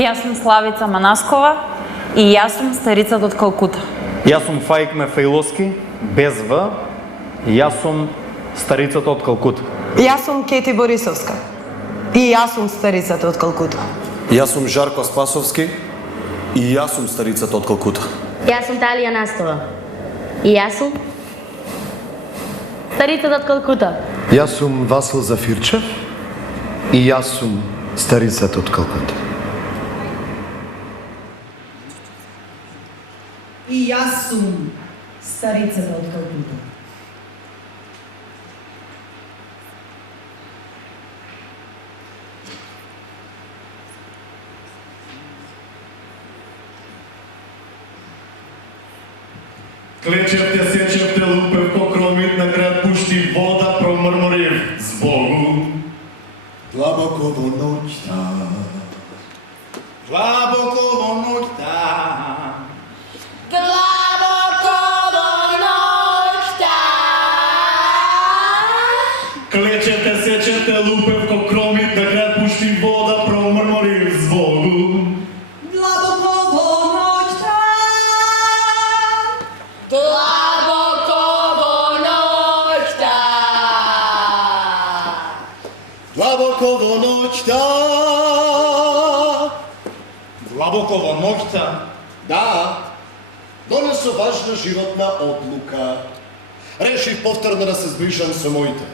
Јас сум Славица Манаскова и јас сум старицата од Калкута. Јас сум Фаик Мефаиловски, без В, и јас сум старицата од Калкута. Јас сум Кети Борисовска и јас сум старицата од Калкута. Јас сум Жарко Спасовски и јас сум старицата од Калкута. Јас сум Талија Настова и јас сум старицата од Калкута. Јас сум Васил Зафирчев и јас сум старицата од Калкута. И јас сум старицата од Калкута. Клечевте, сечевте, лупев по кромит, на град пушти вода, промрморив с Богу. Длабоко во ноќта, Длабоко во ноќта, Длабоко во ноќта. клечевте, сечевте, лупев по кромит, на град пушти вода, промрморив с Богу. Длабоко во ноќта. Длабоко во ноќта. длабоко во ноќта. Длабоко во ноќта, Да, донесо важна животна одлука. Решив повторно да се зближам со моите.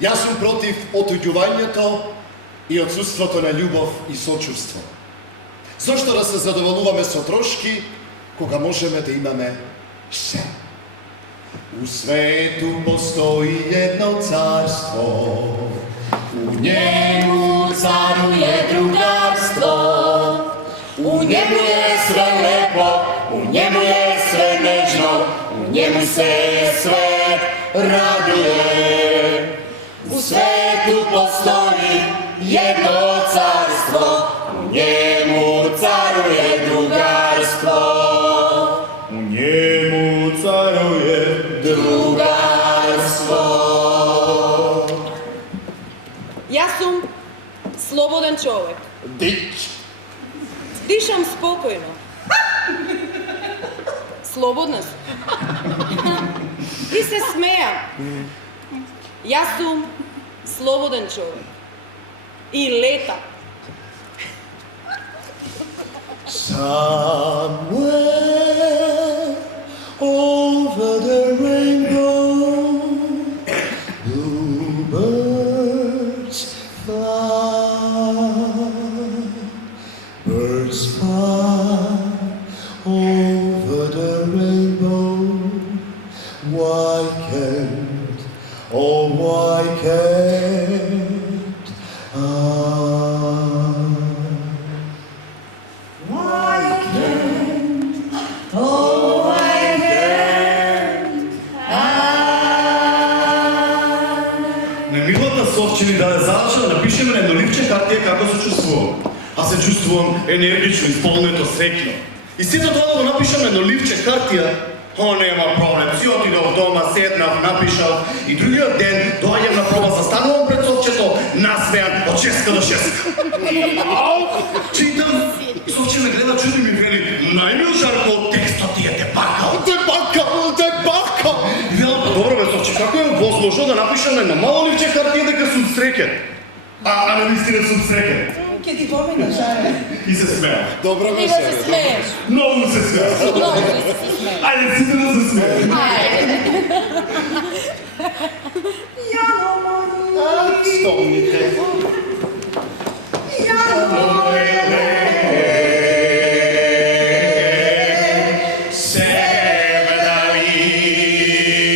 Јас сум против отуѓувањето и отсуството на љубов и сочувство. Зошто да се задоволуваме со трошки, кога можеме да имаме се? У свету постои едно царство, у njemu caruje drugarstvo. U njemu je sve lepo, u njemu je sve nežno, u njemu se svet raduje. U svetu postoji jedno carstvo, u njemu caruje drugarstvo. u njemu caruje Drugarstvo. Јас сум слободен човек. Дич. Дишам спокојно. Слободна сум. И се смејам. Јас сум слободен човек. И летам. Somewhere over the rainbow, bluebirds fly. Birds fly over the rainbow. Why can't, oh why can't I? Why can't, oh why can't Немилата совчини даде задача да напишеме на едно ливче хартија како се чувствувам. Аз се чувствувам енергично, исполнето, среќно. И сето тоа да го напишам на едно ливче хартија, нема проблем. Си отидов дома, седнав, напишав и другиот ден доаѓам на проба, застанувам пред совчето, насмеан од 6 до 6. Читам, и совче ме гледа чуди ми вели, најмил Жарко, текстот ти е дебакал. Дебакал, дебакал! И велам, па добро бе совче, како е возможно да напишам на едно мало ливче хартија дека сум среќен? А наистина сум среќен. Ке ти помина, Жаре. И се смеа. Добро ме И да се смееш. Многу се смеа. Много ли се смееш? Ајде, сите да се смеем. Јано моли, Стомните. јано моли. Себе дали,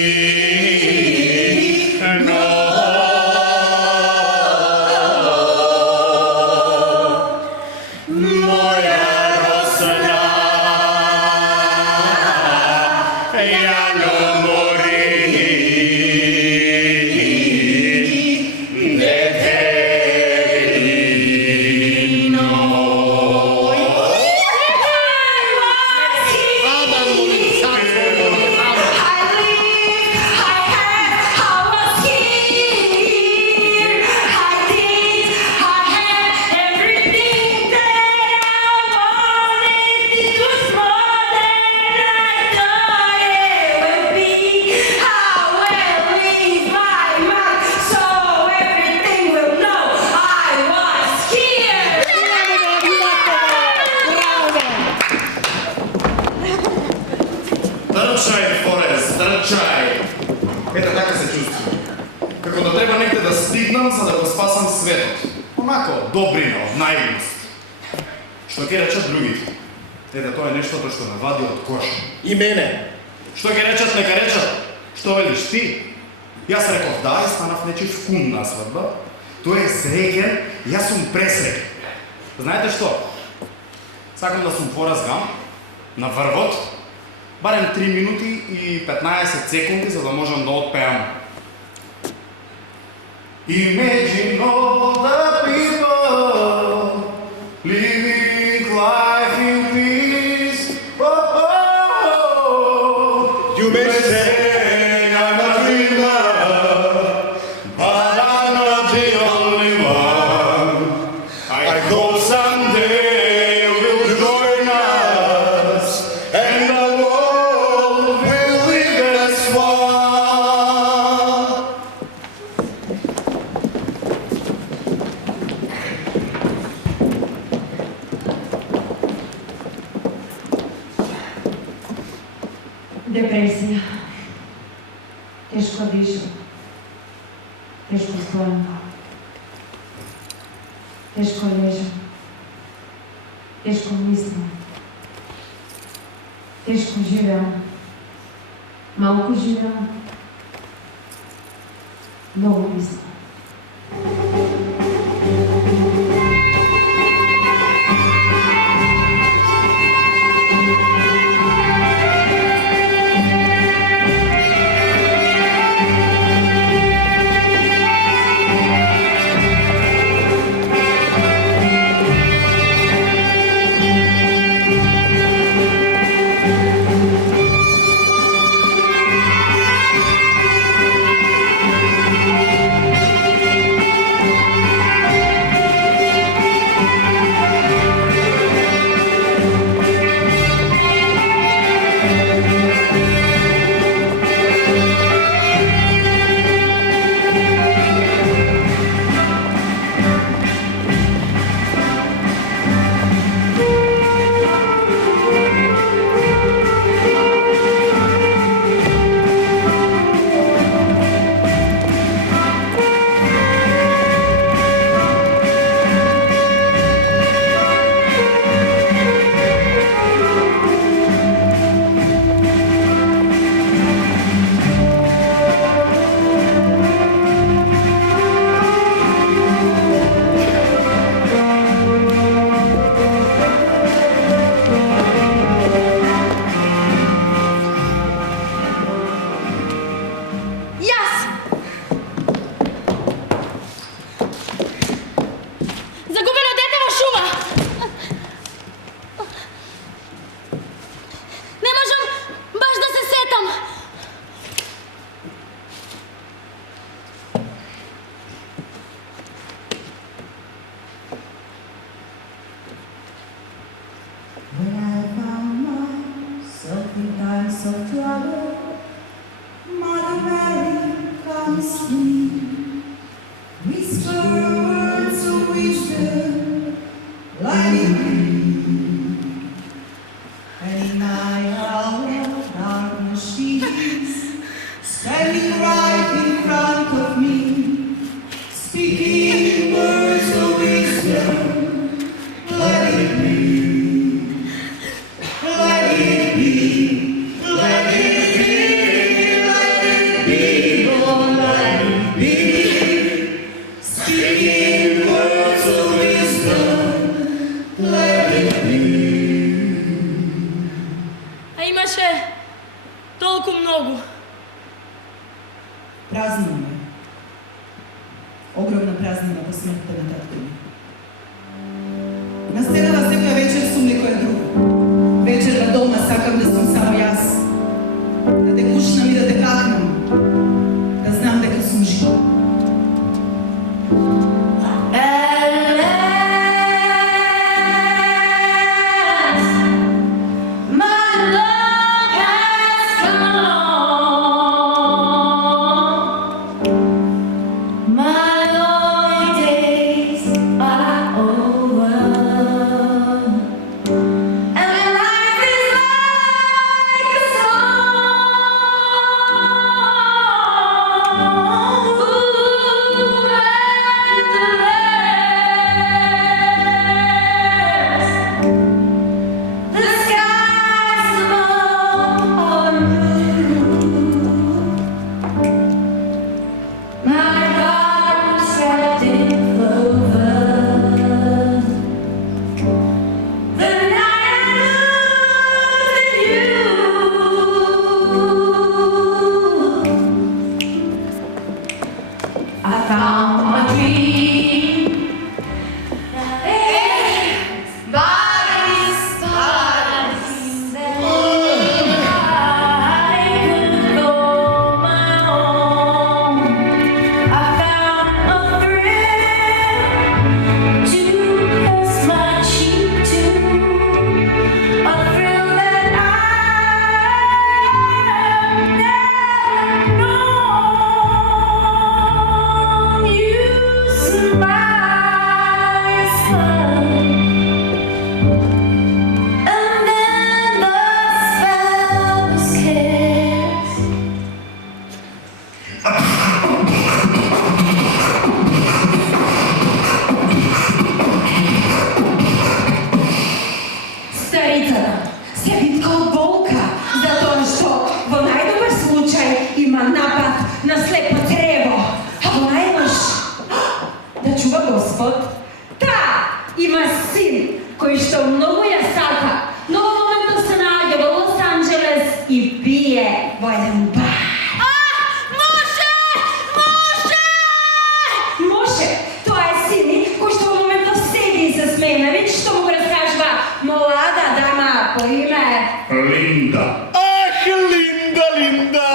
моја росна, јано мори, дете. умирам за да го спасам светот. Онако, добрина, од наивност. Што ќе речат другите? Ете, тоа е нештото што ме вади од кош. И мене. Што ќе речат, нека речат. Што велиш ти? Јас реков да, и станав нечив кум на свадба. Тој е среќен, јас сум пресреќен. Знаете што? Сакам да сум поразган на врвот, барем 3 минути и 15 секунди, за да можам да отпеам. Imagine all the people living life in peace. Oh, oh, oh. You may say I'm a dreamer, but I'm not the only one. I hope someday you'll join us, and the world will live as one. Депресија. Тешко дишам. Тешко стојам. Тешко лежам. Тешко мислам. Тешко живеам. Малку живеам. Многу мислам. When I found myself in times of trouble, Mother Mary comes to me, whisper words of wisdom, lighting me. And in my hour of darkness, she is standing right in front of me, speaking words of wisdom, let it be. А имаше толку многу. Празнуваме. Огромна празнина по смртта на татко ми. На сценава секоја вечер сум некоја друга. Вечер на дома сакам да сум само јас. Да те кушнам и да те пакнам. Да знам дека сум жива. My lonely days живот. Та има син кој што многу ја сака, но во моментов се наоѓа во Лос Анџелес и пие во еден бар. Може, тоа е син кој што во моментов седи и се смее на веќе што му го раскажува млада дама по име Линда. Ах, Линда, Линда!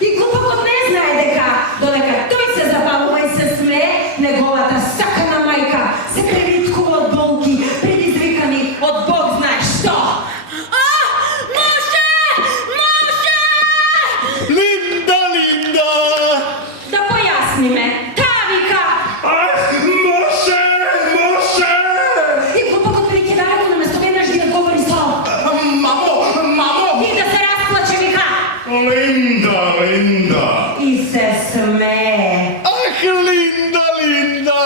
И глупокот не знае дека додека тој се забавува и се смее, неговата сакана мајка се превиткува од болки, предизвикани од Бог знае што. Линда, Линда! Да појасниме, таа вика Може! и глупокот преќе далеко наместо веднаш да ја говори со Мамо! и да се расплаче вика Линда! и се смее. Ах, Линда, Линда!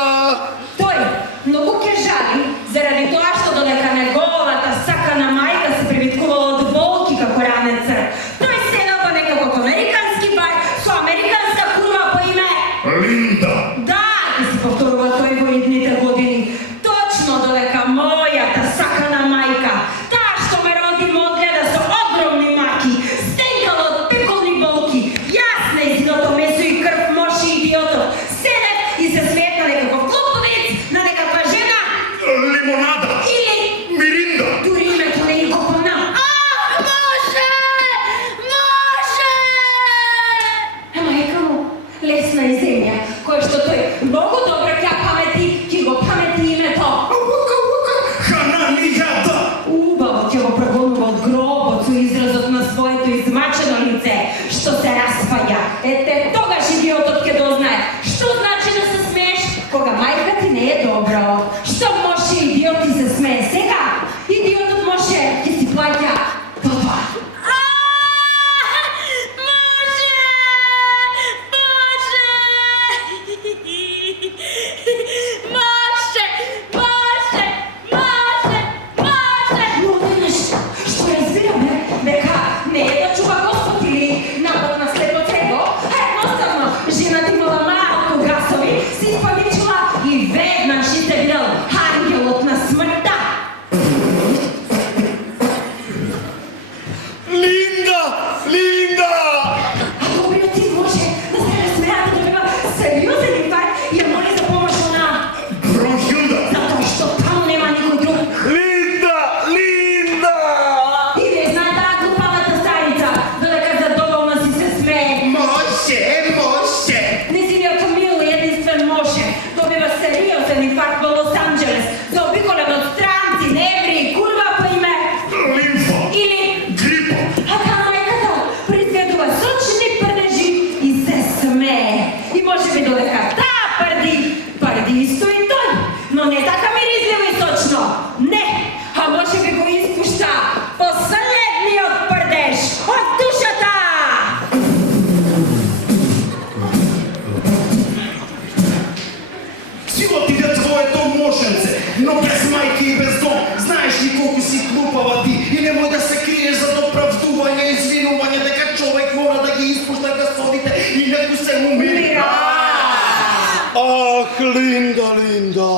Тој многу ке жали заради тоа што додека неговата сакана мајка се превиткувала од болки како ранеца. Тој седел во некаков американски бар со американска курва по име Линда! Да, и се повторува тој во идните години. Точно додека мојата сакана мајка, таа што ме роди ме одгледа со огромни маки, стенкала од пеколни болки, јас нејзиното месо и крв моши идиотот, седев и се смеев на некаков глуповиц, на некаква жена Лимонада! или Миринда! дури името не им го помнам. Мајка му, лесна и земја, која што тој многу добро ќе памети името. Хананията! Убаво ќе го прогонува од гробот со изразот на своето измачено лице, што се распаѓа. Ете, тогаш идиотот ќе дознае што значи да се смееш кога мајка ти не е добро. Што може идиот ти се смее сега? Идиотот може ќе си плаќа тоа. Но веднаш што разбираме дека не е да чува Господ или напад на слепот его, а едноставно жената имала малку гасови, се испаничила и веднаш и се видел ангелот на смртта. Линда! Линда! А добриот син може да се разсмеа да добива сериозен инфаркт и ја моли за помош на Бронхилда! затоа што таму нема никој друг. Линда! Линда! И не знае таа глупавата старица, додека задоволно си се смее. Може! Незиниот мил и единствен може добива сериозен инфаркт во Лос Анџелес, заобиколен од странци, неври и курва по име Лимфа! или Грипа! а мајката произведува сочни прдежи и се смее. И може би додека таа прди исто и тој, но не така миризливо и сочно. Не, а може би го испушта последниот прдеж од душата. Сила ти да твоето мошенце, но без мајки и без дом. Знаеш ли колку си глупава ти и немој да се криеш за оправдување и извинување дека човек мора да ги испушта гасовите и некој се умира. Ах, Линда, Линда!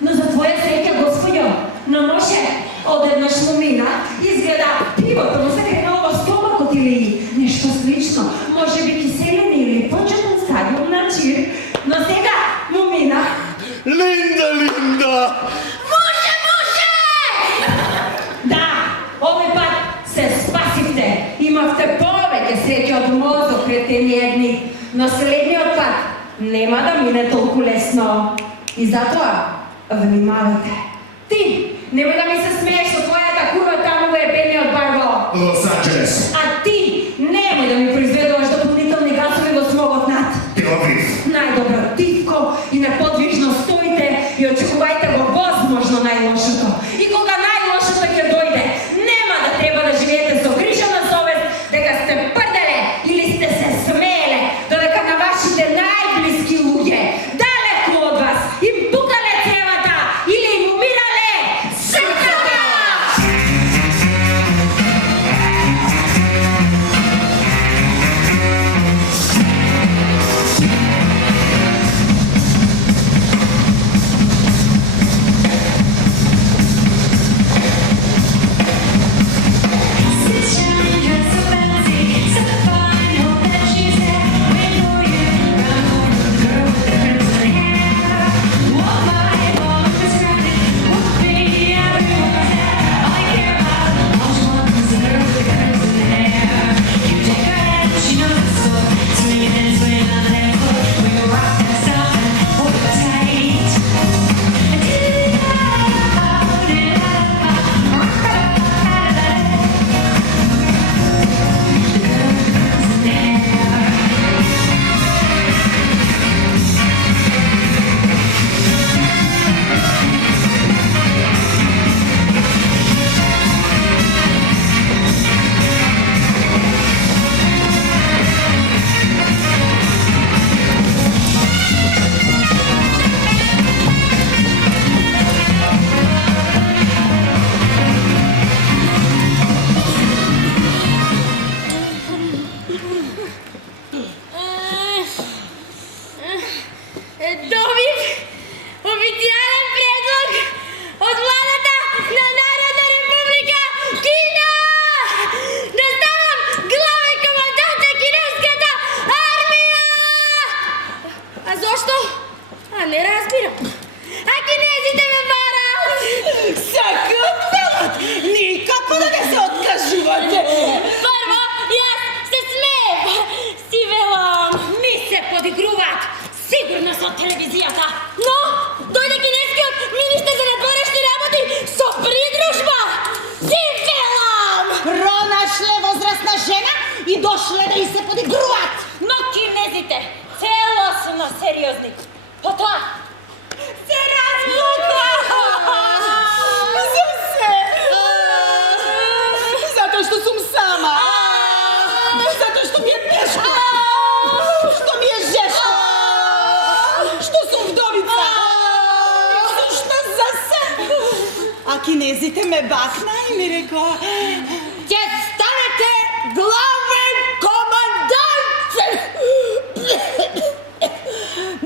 Но за твоја среќа, Господјо, но може одеднаш му мина, изгледа пивото му се кренало во стомакот или нешто слично, може би киселини или почетен стадиум на чир, но сега му мина. Линда, Линда! Да, овој пат се спасивте, имавте повеќе среќа од мозок, кретени едни, но следниот пат нема да мине толку лесно. И затоа, внимавајте. Ти, немој да ми се смееш со твојата курва таму во ебениот бар во Лос Анџелес! А ти, немој да ми произведуваш дополнителни гасови во смогот над. Телавив! Најдобро тивко и неподвижно стоите и очекувајте го возможно најлошото. И кога најлошото ќе дојде, нема да треба да живеете со грижа на совест дека сте прделе или сте се смееле, додека на вашите најблиски луѓе, далеку од вас, им пукале цевата или им умирале срцата! разбирам. А кинезите ме варат! Сакам велат! Никако да не се откажувате! Първо, аз се смеем! Си велам! Ми се подигруват! Сигурно са от телевизията! Но, дойде кинеският министър за надворешни работи со придружба! Си велам! Пронашле възрастна жена и дошле да й се подигруват! Но кинезите целосно сериозни. Потоа се развлуква! За се! Zato što sum sama! Zato što mi je teško! Što mi je žeško! Što sum vdovica! Zašto za se? A kinezite me bakna i mi rekao: Ќе станете главен командант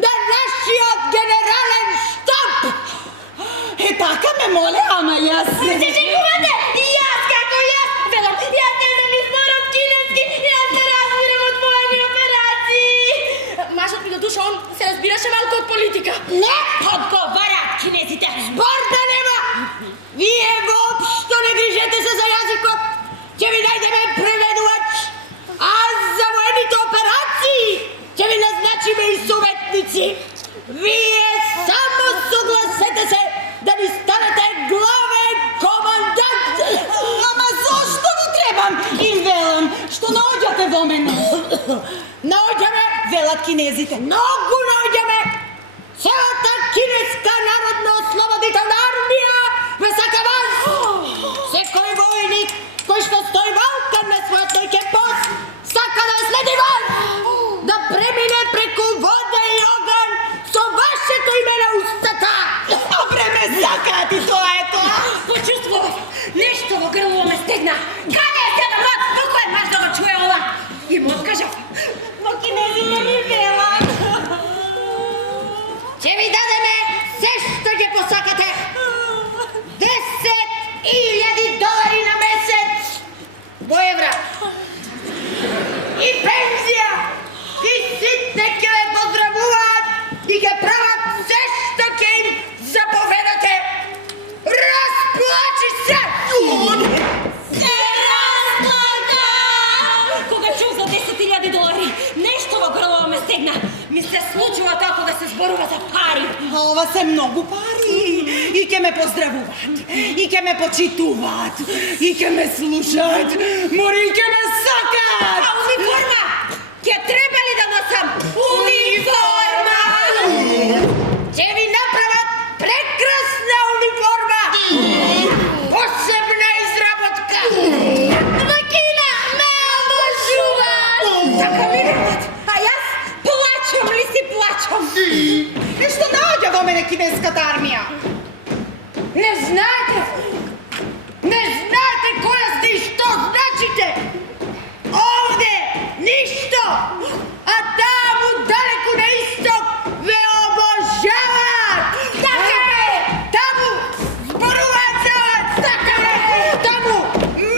на нашиот генерален штаб! Е така ме моля, ама јас... Се шегувате! И јас како јас! Велам, јас не знам изборот кинески, јас не разбирам од воени операции! Машот ми до душа, он се разбираше малко од политика. Не одговарат кинезите! Збор да нема! Вие воопшто не грижете се за јазикот! Ќе ви најдеме преведувач! А за воените операции ќе ви назначиме и советници! Вие само согласете се да ви станете главен командант! Ама зошто ви требам? Им велам, што наоѓате во мене. Наоѓаме, Велат кинезите. многу наоѓаме! Целата кинеска народна ослободителна армија ве сака вас! Секој војник кој што стои валкан на својот дојќе пост, сака да следи вас! Да премине преку вода и оган со вашето име на устата! Добре ме сакаат и тоа е тоа. Почувствував, нешто во грло ме стегна. Каде е седам мот? Кој маш да го чуе ова? И му откажав. Но кинезите ми велат. Ќе ви дадеме се што ќе посакате. $10,000 на месец во евра. И пензија. И сите ќе ве поздравуваат и ќе прават се што ќе им заповедате. Расплачи се! Се расплака! Кога чув за $10,000, нешто во грло ме стегна. Ми се случува тоа кога се зборува за пари. А ова се многу пари. И ќе ме поздравуваат. И ќе ме почитуваат. И ќе ме слушаат. Мори и ќе ме сакаат. А униформа? Ќе треба ли да носам униформа? Ќе ви направат прекрасна униформа. Посебна изработка. Макина, ме обожуваат. Така ми велат. А јас плачам ли си плачам? И што наоѓа во мене кинеската армија? Не знаете! Не знаете која сте и што значите! Овде ништо! А таму далеку на исток ве обожават! Така е! Таму зборуваат за вас! Така е! Таму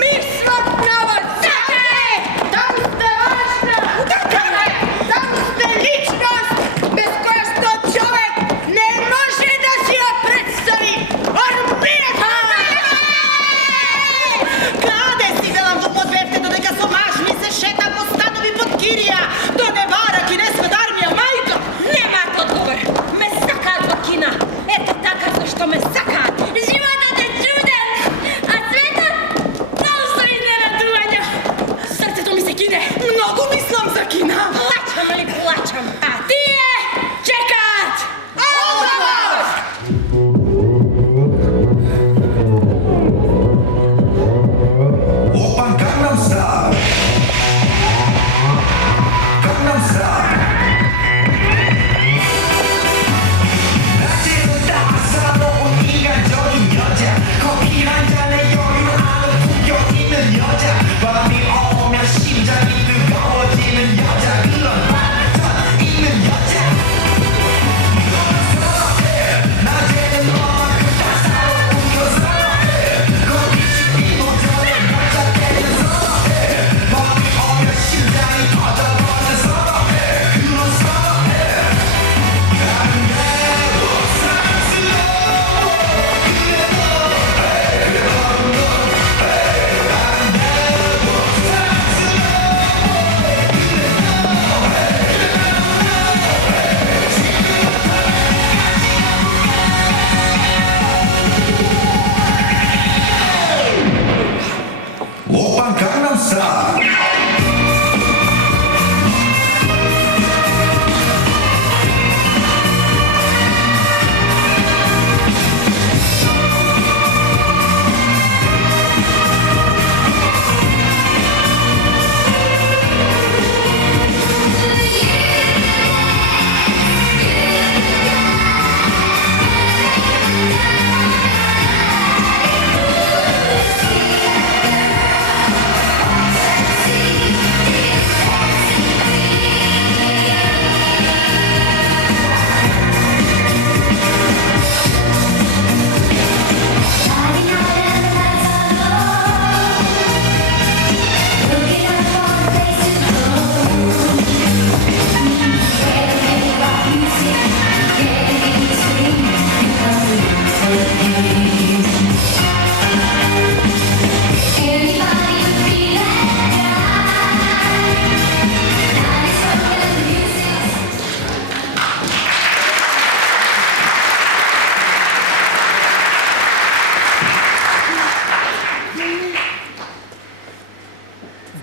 мислат на вас! Така е! Таму сте важна! Така е! Таму сте личност без која што човек не може да си ја представи! Армијата!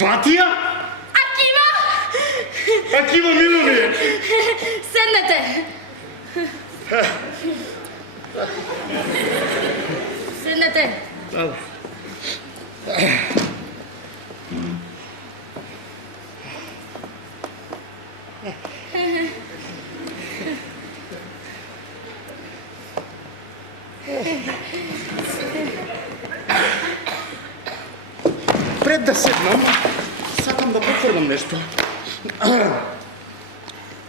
Батија? Акива! Акива Милови! Седнете! Седнете! Пред да седнам, сакам да потврдам нешто.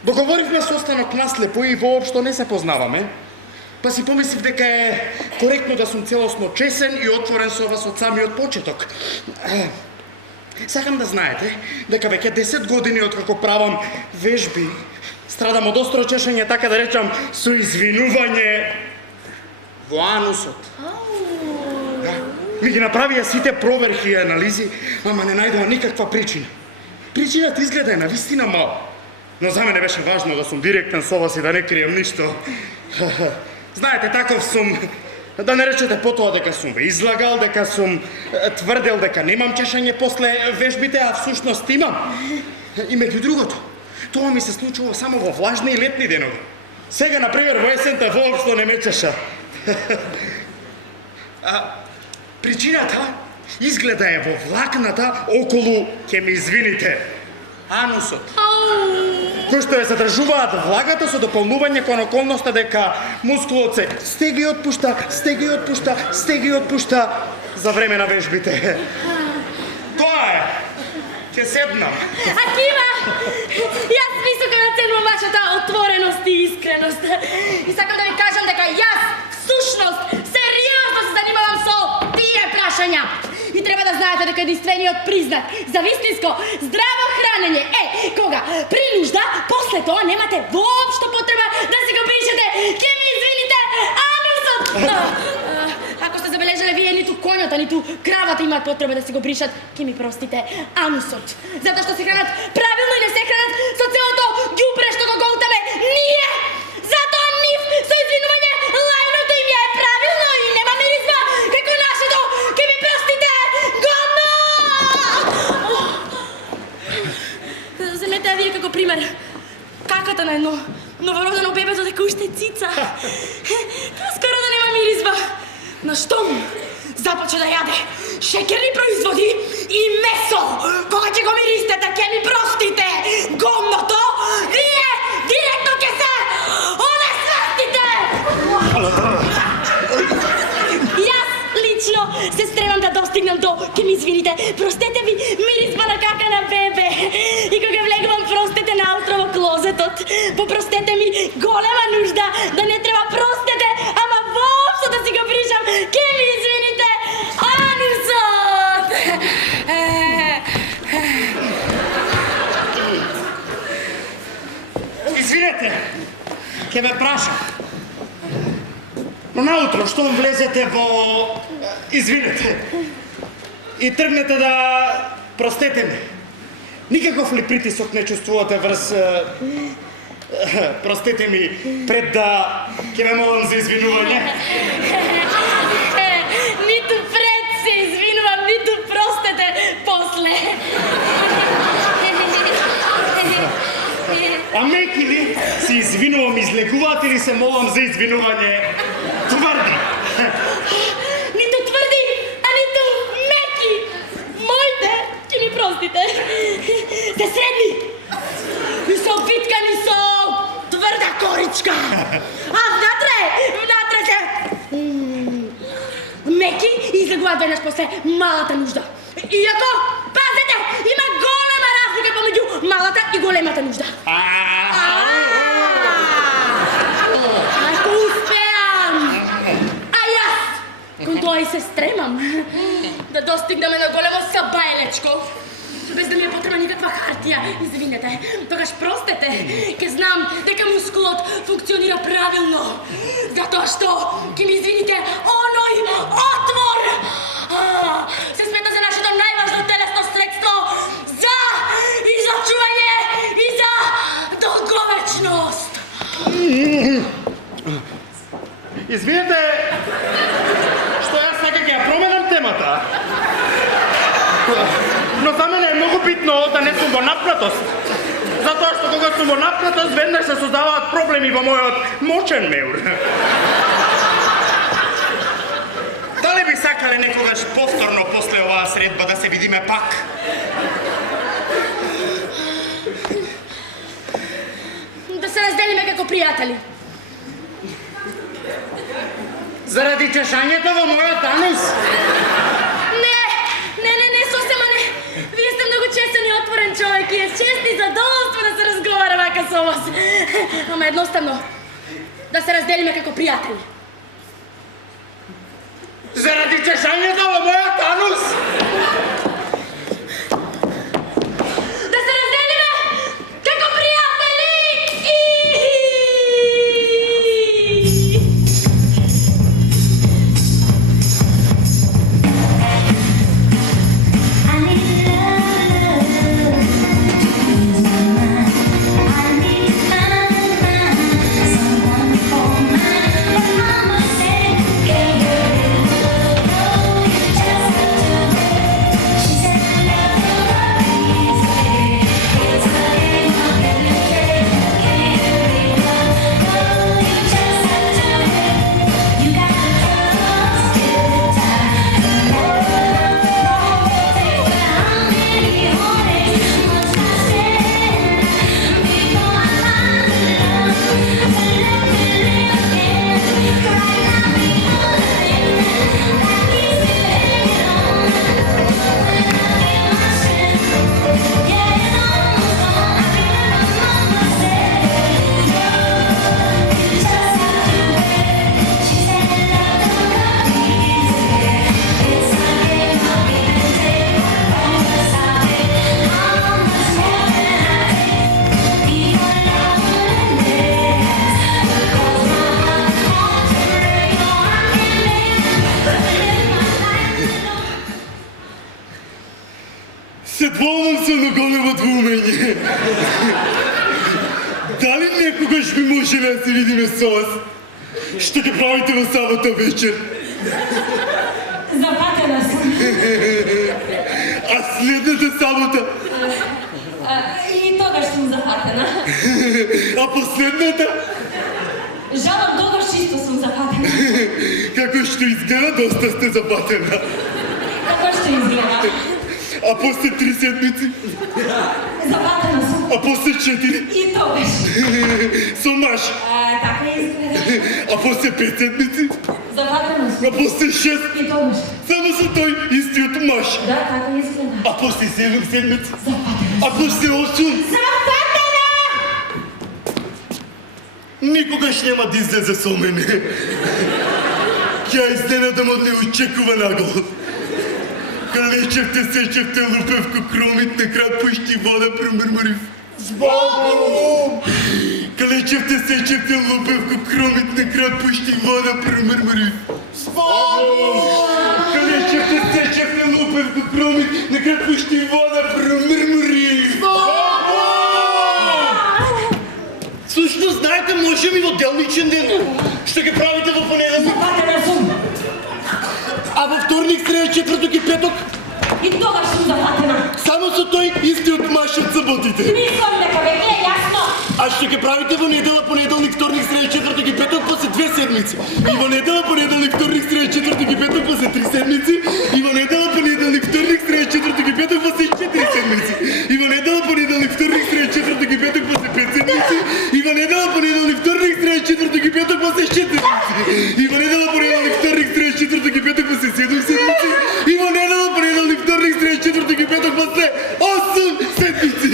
Договоривме состанок наслепо и воопшто не се познаваме, па си помислив дека е коректно да сум целосно чесен и отворен со вас од самиот почеток. Сакам да знаете дека веќе 10 години откако правам вежби, страдам од остро чешење, така да речам, со извинување во анусот. Ми ги направија сите проверки и анализи, ама не најдоа никаква причина. Причината изгледа е навистина мал. Но за мене беше важно да сум директен со вас и да не крием ништо. Знаете, таков сум, да не речете потоа дека сум ве излагал, дека сум тврдел дека немам чешење после вежбите, а всушност имам. И меѓу другото, тоа ми се случува само во влажни и летни денови. Сега, например, во есента воопшто не ме чеша. Причината изгледа е во влакната околу, ќе ми извините, анусот. Кој што ја задржуваат влагата со дополнување кон околноста дека мускулот се стеги и отпушта, стеги и отпушта, стеги и отпушта за време на вежбите. Тоа е. Ќе седнам. Акива! Јас високо оценувам вашата отвореност и искреност. И сакам да ви кажам дека јас, всушност, сериозно се занимавам со тие прашања. И треба да знаете дека единствениот признак за вистинско здраво хранење е кога при нужда, после тоа немате воопшто потреба да си го бришете. Ќе ми извините, анусот! Ако сте забележале, вие ниту конјата, ниту кравата имаат потреба да си го бришат, ќе ми простите, анусот. Затоа што се хранат правилно и не се хранат со целото ѓубре што го голтаме ние. Затоа нив со извинување лајното им ја е правилно и нема миризма како нашето. Ќе ми простите, годно! Земете вие како пример каката на едно новородено бебето дека уште цица. Тоа скоро да нема миризма. На штом започне да јаде шеќерни производи и месо, кога ќе го миристете, ќе ми простите, гомното, вие директно ќе се онесвестите! Јас лично се стремам да достигнам до, ќе ми извините, простете ми миризма на кака на бебе. И кога влегувам, простете наутро во клозетот, попростете ми голема нужда, да не треба простете, ама воопшто да си го бришам, ќе ми извините, анусот! Извинете, ќе ве прашам. Но наутро, што влезете во... Извинете. И тргнете да... Простете ми. Никаков ли притисок не чувствувате врз... Простете ми, пред да... Ќе ве молам за извинување. Ниту пред се извинувам, ниту простете после. А меки ли се извинувам, излегуваат или се молам за извинување? Тврди. Ниту тврди, а ниту меки. Моите, ќе ми простите. Се средни. И со опиткани со тврда коричка. А внатре се меки и излегуваат веднаш после малата нужда. Иако, пазете, има голема разлика помеѓу малата и големата нужда. Ако успеам, а јас кон тоа и се стремам да достигнаме на големо сабајлечко, без да ми е потреба никаква хартија, извинете, тогаш простете, ке знам дека мускулот функционира правилно, затоа што, ке ми извините, оној отвор се смета за нашето најважно телесно средство за изочување и за долговечност. Извинете, што јас сега ќе ја променам темата. Но за мене е многу битно да не сум во напнатост. Затоа што кога сум во напнатост, веднаш се создаваат проблеми во мојот мочен меур. Дали би сакале некогаш повторно после оваа средба да се видиме пак? Да се разделиме како пријатели. Заради чешањето во мојот анус? Не, сосема не. Вие сте многу честен и отворен човек и е чест и задоволство да се разговара вака со вас. Ама едноставно, да се разделиме како пријатели. Заради чешањето во мојот анус? Да се разделиме како пријатели! Се двомам се на големо двумење. Дали некогаш би можеле да се видиме со вас? Што ќе правите во сабота вечер? Запатена сум. А следната сабота? И тогаш сум запатена. А последната? Жалам, тогаш чисто сум запатена. Како што изгледа, доста сте запатена. Како што изгледа? А после 3 седмици? Запатена сум. А после 4? И тогаш. Со маш? Така изгледа. А после 5 седмици? Запатена сум. А после 6? И тогаш. Само со тој истиот маш? Да, така изгледа. А после 7 седмици? Запатена. А после 8? Запатена! Никогаш нема да излезе со мене. Ќе изненадам од неочекуван агол. Калечевте, сечевте, лупевко, кромит, накрат пушти вода, промърмарив. Збогом! Калечевте, сечевте, лупевко, кромит, накрат пушти вода, промърмарив. Збогом! Калечевте, сечевте, лупевко, кромит, накрат пушти вода, промърмарив. Всъщност, знаете, можем и в делничен ден. Ще ги правите в понеделник. Запатена сум. А във вторник, среда, четвъртък и петък? И тогаш сум запатена. Само со тој истиот маш од саботите. Мислам дека веќе е јасно. А ще ги правите во недела, понеделник, вторник, среда, четвртък и петък после 2 седмици. И во недела, понеделник, вторник, среда, четвртък и петък после 3 седмици. И во недела, понеделник, вторник, среда, четвртък и петък после 4 седмици. И во недела, понеделник, вторник, среда, четвртък и петък после 5 седмици. И во недела, понеделник, вторник, среда, четвртък и петък после 6 седмици. И во недела, понеделник, вторник, среда, четвртък и петък после 7 седмици. И во недела, понеделник, вторник, среда, четвртък и петък после 8 седмици.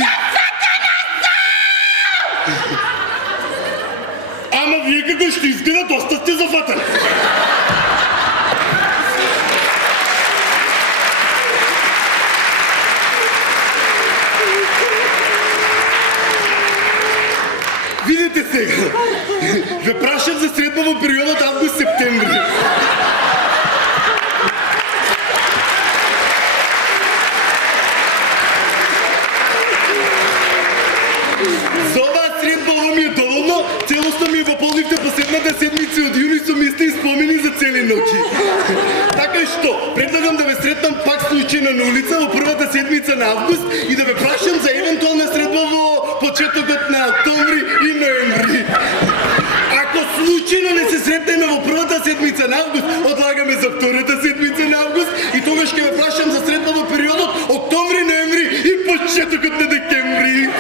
Ама вие како ще изгледа, доста сте зафатани. Видите сега, ве прашам за средба во периодот август-септември. За оваа средба ова ми е доволно, целосно ми пополнивте последната седмица од јуни со мисли и спомени за цели ноќи. Така што, предлагам да ве сретнам пак случајно на улица во првата седмица седмица на август и да ве прашам за евентуална средба во почетокот на октомври и ноември. Ако случайно не се сретнеме во првата седмица на август, одлагаме за втората седмица на август и тогаш ќе ве прашам за средба во периодот октомври, ноември и почетокот на декември.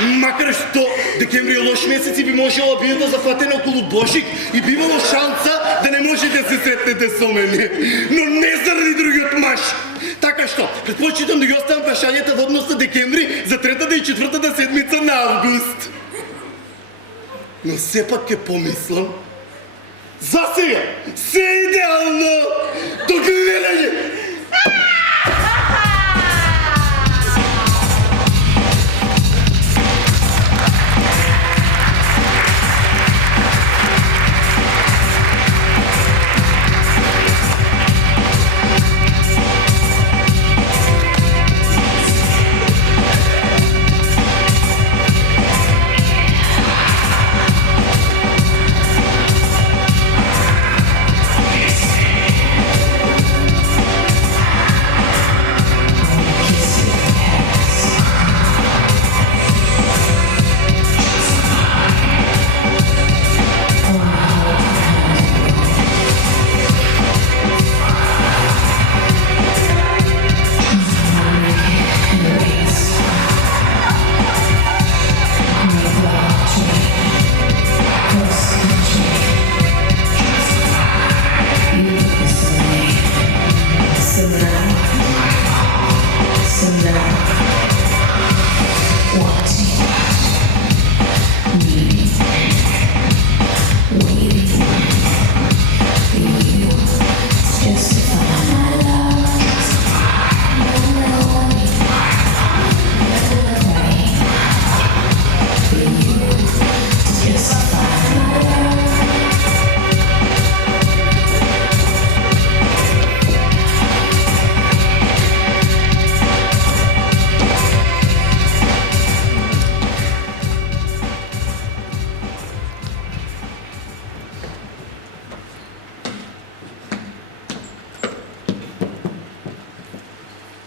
Макар што декември е лош месец и би можело да бидете зафатени околу Божик и би имало шанса да не можете да се сретнете со мене. Но не заради другиот маж. Така што, предпочитам да ги оставам прашањата во однос на декември за третата и четвртата седмица на август. Но сепак ќе помислам. За сега, се идеално! До гледање!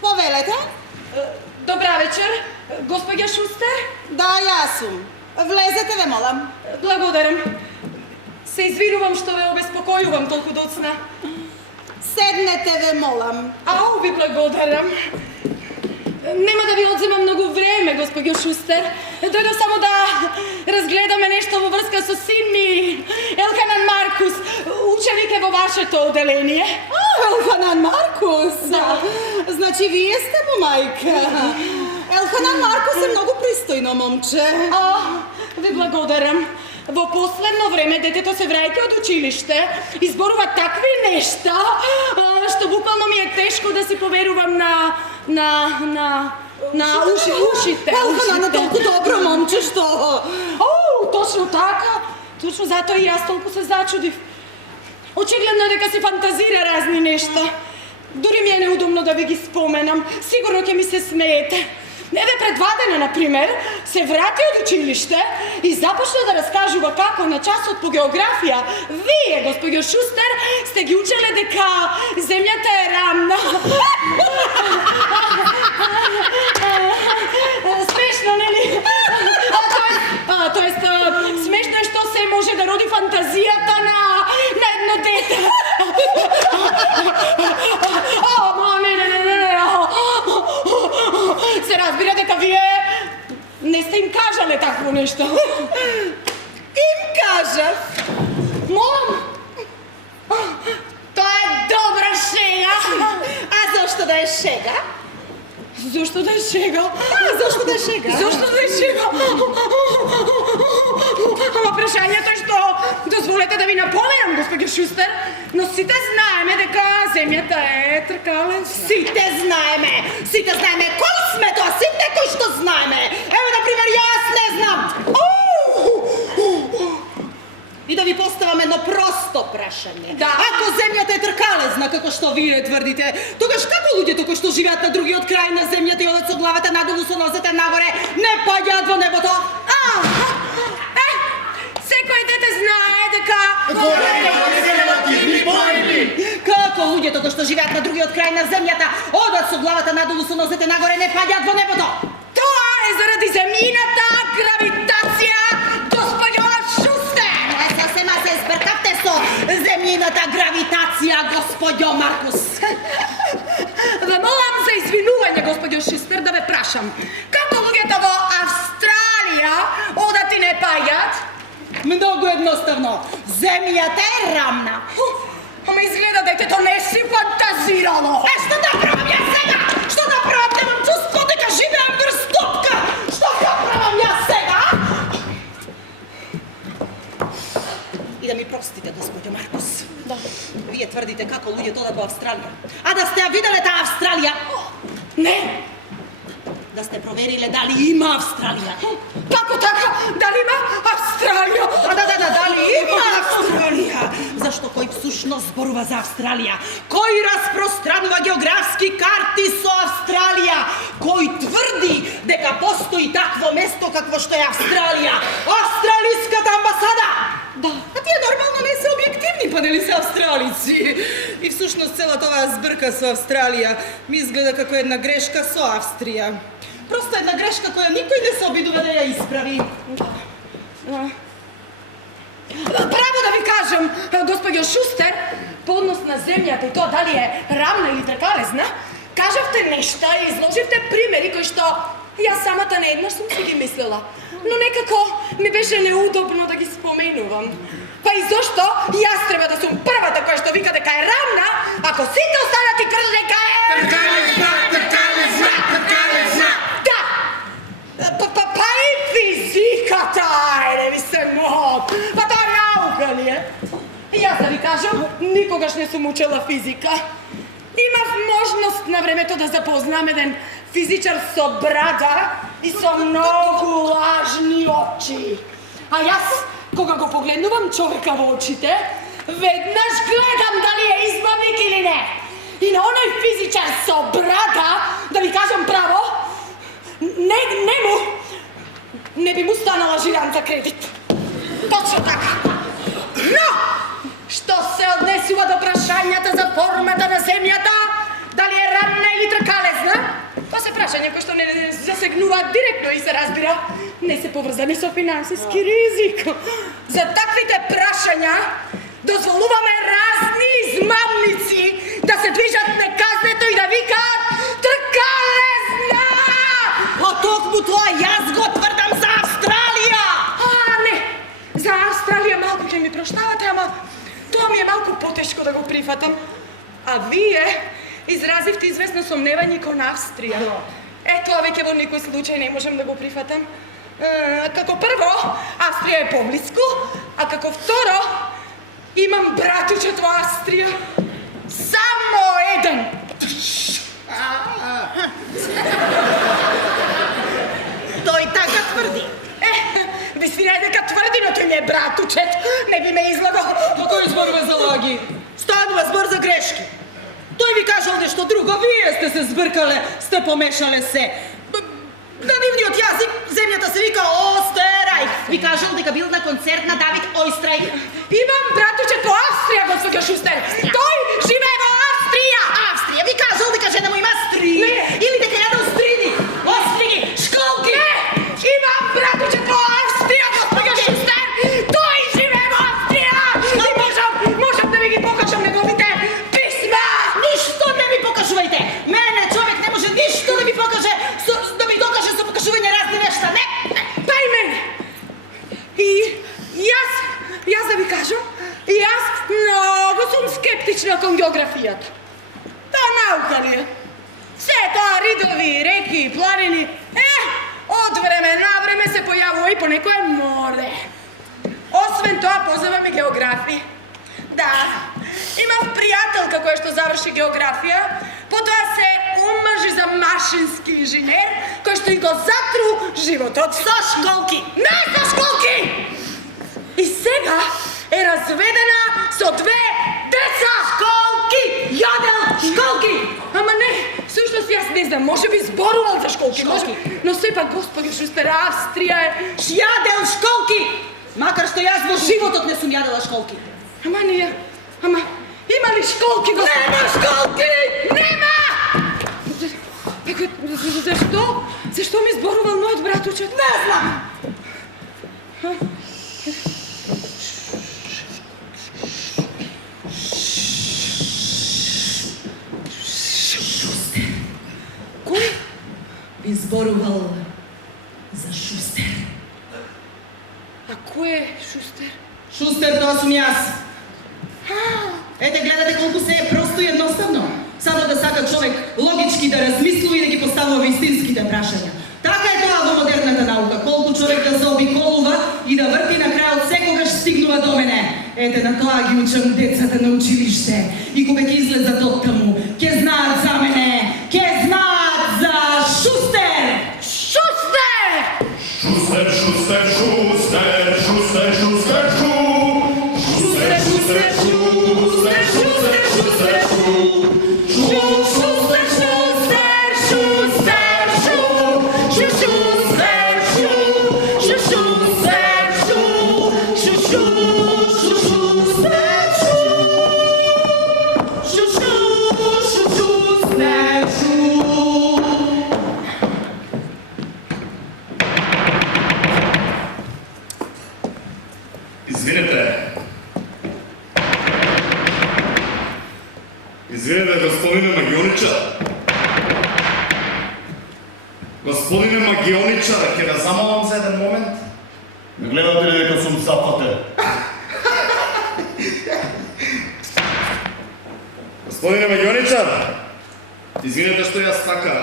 Повелете? Добра вечер, госпоѓа Шустер. Да, јас сум. Влезете, ве молам. Благодарам. Се извинувам што ве обезпокојувам толку доцна. Седнете, ве молам. Ау, ви благодарам. Нема да ви одземам многу време, госпоѓо Шустер. Дојдов само да разгледаме нешто во врска со син ми, Елханан Маркус, ученик е во вашето оделение. Елханан Маркус? Да. Значи, вие сте му мајка. Елханан Маркус е многу пристојно момче. Ви благодарам. Во последно време детето се враќа од училиште, изборува такви нешта, што буквално ми е тешко да си поверувам на ушите. Елханан е толку добро момче што... Оу, точно така. Точно затоа и јас толку се зачудив. Очигледно дека си фантазира разни нешта. Дури ми е неудобно да ви ги споменам. Сигурно ќе ми се смеете. Еве предвадено, например, се врати од училиште и започна да раскажува како на часот по географија вие, госпоѓо Шустер, сте ги учеле дека земјата е рамна. Смешно, нели? Тоест, смешно е што се може да роди фантазијата на едно дете. Се разбира дека вие не сте им кажале такво нешто. Им кажав? Молам. Тоа е добра шега. А зашто да е шега? Зошто да е шега? Зошто да е шега? Зошто да е шега? Ама прашањето е што дозволете да ви напоменам, госпоѓо Шустер, но сите знаеме дека земјата е тркален. Сите знаеме кои сме тоа, сите кои што знаеме. Ево, например, јас не знам. И да ви поставам едно просто прашање. Да. Ако земјата е тркалезна, како што вие тврдите, тогаш како луѓето кои што живеат на другиот крај на земјата и одат со главата надолу, со нозете нагоре, не паѓаат во небото? Секој дете знае дека... Како луѓето кои што живеат на другиот крај на земјата одат со главата надолу, со нозете нагоре, не паѓаат во небото. Тоа е заради земјината гравитација, господјо Шустер! Сосема се збркавте со земјината гравитација, господјо Маркус. Ве молам за извинување, господјо Шустер, да ве прашам. Како луѓето во Австралија одат и не паѓаат? Многу едноставно. Земјата е рамна. Ама изгледа детето не си фантазирало. Што да правам јас сега? Што да правам? Немам чувство дека живеам врз топка. Што да правам јас сега? И да ми простите, господјо Маркус. Да. Вие тврдите како луѓето одат во Австралија. А да сте ја виделе таа Австралија? Не. Да сте провериле дали има Австралија. Како така? Дали има Австралија? Дали има Австралија? Зашто кој всушност зборува за Австралија? Кој распространува географски карти со Австралија? Кој тврди дека постои такво место какво што е Австралија? Австралиската амбасада! Да. А тие нормално не се објективни, па нели се австралици? И всушност целата оваа збрка со Австралија ми изгледа како една грешка со Австрија. Просто една грешка која никој не се обидува да ја исправи. Право да ви кажам, господјо Шустер, по однос на земјата и тоа дали е рамна или тркалезна, кажавте нешта и изложивте примери кои што јас самата не еднаш сум си ги мислела. Но некако ми беше неудобно да ги споменувам. Па и зошто јас треба да сум првата која што вика дека е рамна, ако сите останати тврдат дека е... Тркалезна! Да! Па и физиката, не ви се мог. Па тоа наука ли е? Јас да ви кажам, никогаш не сум учела физика. Имав можност на времето да запознам еден физичар со брада и со многу лажни очи. А јас, кога го погледнувам човека во очите, веднаш гледам дали е избавник или не. И на оној физичар со брада, да ви кажам право, не би му станала жиранта кредит. Точно така. Но, што се однесува до прашањата за формата на земјата, дали е рамна или тркалезна, тоа се прашања кои што не засегнуваат директно и се разбира, не се поврзани со финансиски ризик. За таквите прашања дозволуваме разни измамници да се движат неказнето и да викаат тркалезна! А токму тоа јас го тврдам за Австралија! Не, за Австралија малку ќе ми проштавате, ама тоа ми е малку потешко да го прифатам. А вие изразивте известно сомневање кон Австрија. Тоа веќе во никој случај не можам да го прифатам. Како прво, Австрија е поблиску, а како второ, имам братучет во Австрија. Само еден! Тој така тврди. Вистина е дека тврди, но тој не е братучет. Не би ме излагал. Па кој зборува за лаги? Станува збор за грешки. Тој ви кажал нешто друго, вие сте се збркале, сте помешале се. На нивниот јазик земјата се вика Остерај. Ви кажал дека бил на концерт на Давид Ойстрайк. Имам братучет по Австрија, господјо Шустер. Тој живее во Австрија. Австрија? Ви кажал дека жена му има стри? Не. Или дека јадел стрини? Остриги, школки? Не. Имам братучет по Австрија, господјо Шустер. Тој живее во Австрија. И можам да ви ги покажам неговите писма. Ништо не ми покажувајте. Мене човек не може ништо да ми покаже, да ми докаже со покажување разни нешта. Не. Па и мене. И јас да ви кажам, јас многу сум скептична кон географијата. Таа наука ли е? Се тоа ридови, реки, планини. Од време на време се појавува и по некое море. Освен тоа, познавам и географија. Да, имав пријателка која што заврши географија, потоа се омажи за машински инженер, кој што и го затру животот. Со школки. Не со школки! И сега е разведена со 2 деца! Школки! Јадел школки! Ама не, всушност јас не знам, може би зборувал за школки. Школки. Но сепак, господи Шустер, Австрија е... Јадел школки! Макар што јас во животот не сум јадела школки. Ама има ли школки, господи! Нема школки! Нема! Защо? Защо ми сборувал моят братучет? Не знам! Кой? Би зборувал за Шустер. А кой е Шустер? Шустер, тоа сум јас. Ете, гледате колку се е просто и едноставно. Само да сака човек логички да размислува и да ги поставува вистинските прашања. Така е тоа во модерната наука. Колку човек да се обиколува и да врти, на крајот секогаш стигнува до мене. Ете, на тоа ги учам децата на училиште. И кога ќе излезат од таму, ќе знаат за мене, ќе знаат за Шустер! Шустер! Шустер, шустер, шустер, шустер, шустер, шу! Шустер, шустер, шустер, шустер, шустер, шу! Извинете, господине Магионичар. Господине Магионичар, ќе да замолам за еден момент? Не гледате ли дека сум сапате? Господине Магионичар, извинете што јас така.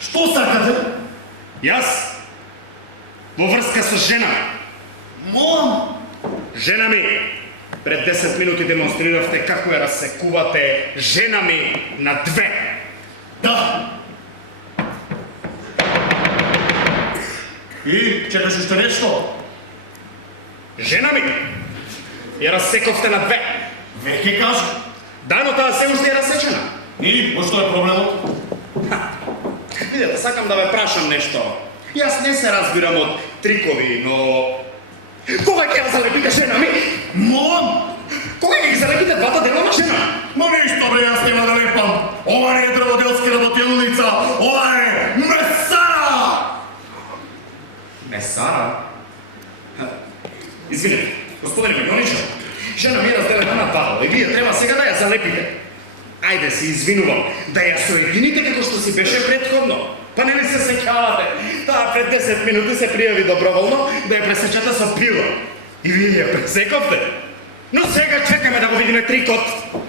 Што сакате? Јас во врска со жена. Молам! Жена ми, пред 10 минути демонстриравте како ја рассекувате жена ми на две. Да! И, чекаш уште нешто? Жена ми, ја рассековте на две. Веќе кажа. Да, но таа се уште е рассечена. И, што е проблемот? Видете, сакам да ве прашам нешто. Јас не се разбирам од трикови, но... Кога ќе ја залепите жена ми? Молам! Кога ќе ги залепите двата дела на жена? Ма ништо бре, јас нема да лепам. Ова не е дрводелски работилница, ова е месара! Месара? Извинете, господине Магионичар, жена ми е разделена на два дела и вие треба сега да ја залепите. Ајде, се извинувам, да ја соедините како што си беше претходно. Па не ли се сеќавате? Таа пред 10 минути се пријави доброволно да ја пресечете со пила. И вие ја пресековте. Но сега чекаме да го видиме трикот.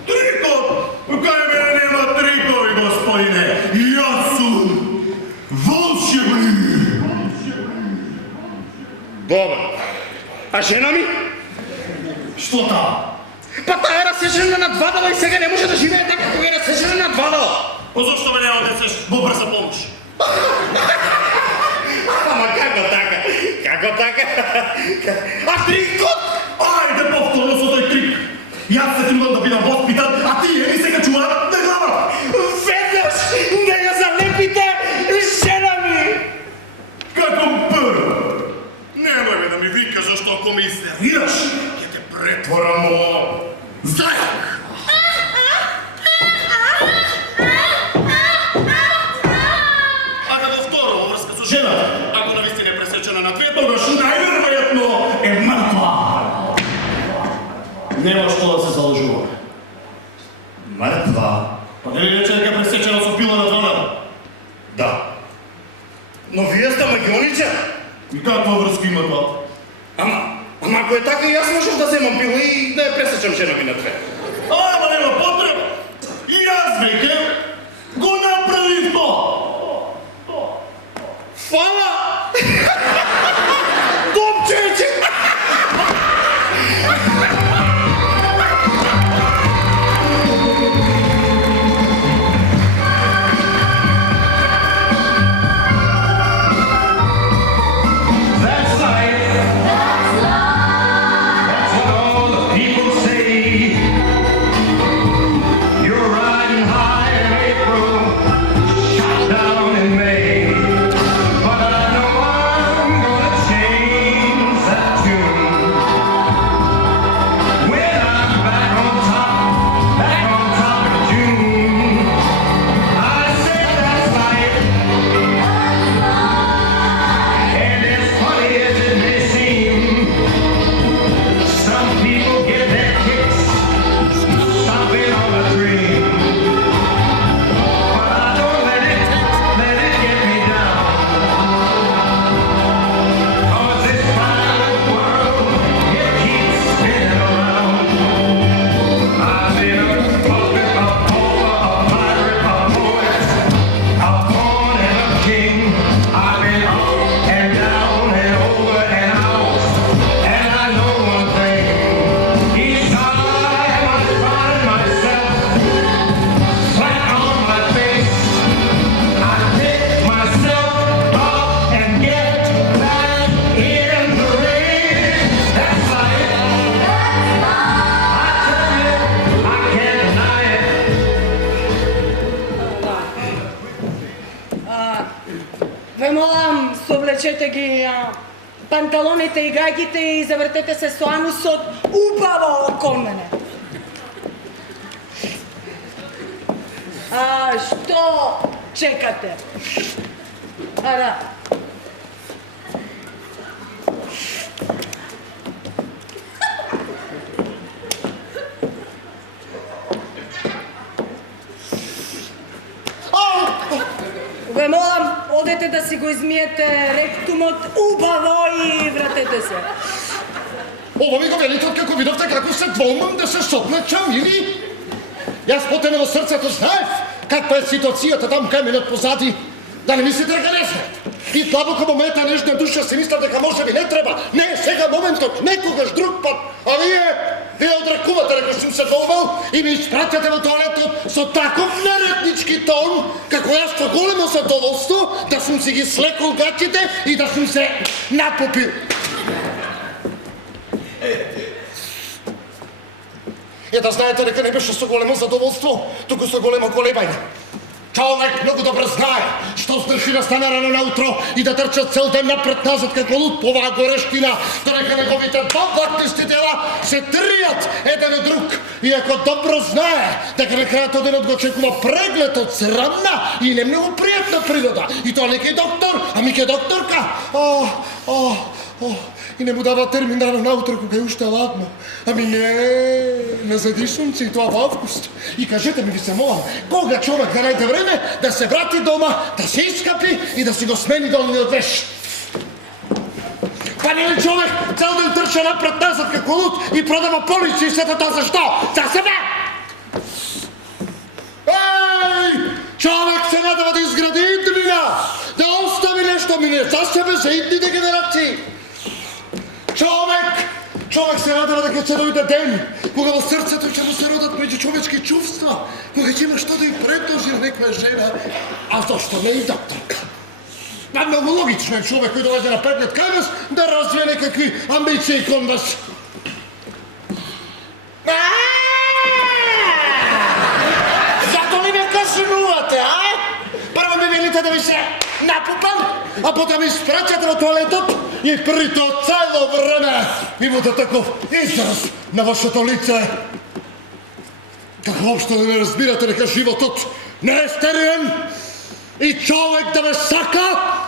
Трикот? Кај мене нема трикови, господине. Јас сум волшебник. Добро. А жена ми? Што таа? Па таа е рассечена на два дела и сега не може да живее така кога е рассечена на два дела. Па зашто ме нема да сеш во брза помош? Ама како така? Како така? А трикот? Ајде повторно со тој трик. Јас се трудам да бидам воспитан, а тие ми се качуваат на глава. Веднаш да ја залепите жена ми! Како прво? Немој ме да ми викаш зашто ако ме истерираш, ќе те претворам во зајак. А како второ во врска со жената, ако навистина е пресечена на две, тогаш најверојатно е мртва. Нема што да се залажува. Мртва? Па не ли рече дека е пресечена со пила на двана? Да. Но вие сте Магионичар? И каква врска има тоа? Ама ако е така, и јас можев да земам пила и да ја пресечам жена ми на две. Ама нема потреба! И јас веќе го направив тоа! Фала! Топчече! But Облечете ги панталоните и гагите и завъртете се со анусот убаво около мене. Што чекате? Да. Ве молам, одете да си го измиете ректумот убаво и вратете се. Ово ми го велите, како видовте како се двомам да се соплечам, или? Јас потене во срцето знаев каква е ситуацијата там кај мене позади. Да не мислите дека не знаете? И длабоко момента нежна душа си мислам дека може би не треба. Не, сега моментот, некогаш друг пат. А вие одрекувате дека сум се двомал и ми испратите во тоалетот со таков нереднички тон, како јас со големо задоволство да сум си ги слекол гачите и да сум се напопил. Е да знаете дека не беше со големо задоволство, туку со големо колебање. Човек многу добро знае што значи да стане рано наутро и да трча цел ден напред-назад како луд по оваа горештина, додека неговите двовартисти дела се тријат еден од друг. Иако добро знае дека на крајот од денот го очекува преглед од срамна и не многу пријатна природа. И тоа не ке доктор, ами ке докторка. И не му дава термин рано наутро кога е уште ладно. Ами не задишунци и тоа во август. И кажете ми, ви се молам, кога човек да најде време да се врати дома, да се искапи и да си го смени долниот веш? Па не ли човек цел ден трча напред-назад како луд и продава полици и сето тоа за што? За себе! Човек се надава да изгради иднина, да остави нешто мине за себе, за идните генерации. Човек се надава дека ќе дојде ден, кога во срцето ќе му се родат меѓучовечки чувства, кога ќе има што да им предложи на некоја жена, а зашто не и докторка? Па многу логично е човек кој доаѓа на преглед кај вас да развие некакви амбиции кон вас. Зато ли ме кажнувате, Прво ми велите да ви се напупам, а потом ми спраќате во тоалетот и при тоа цело време имате таков израз на вашето лице. Како општо да не разбирате дека животот не е стерилен и човек да ме сака,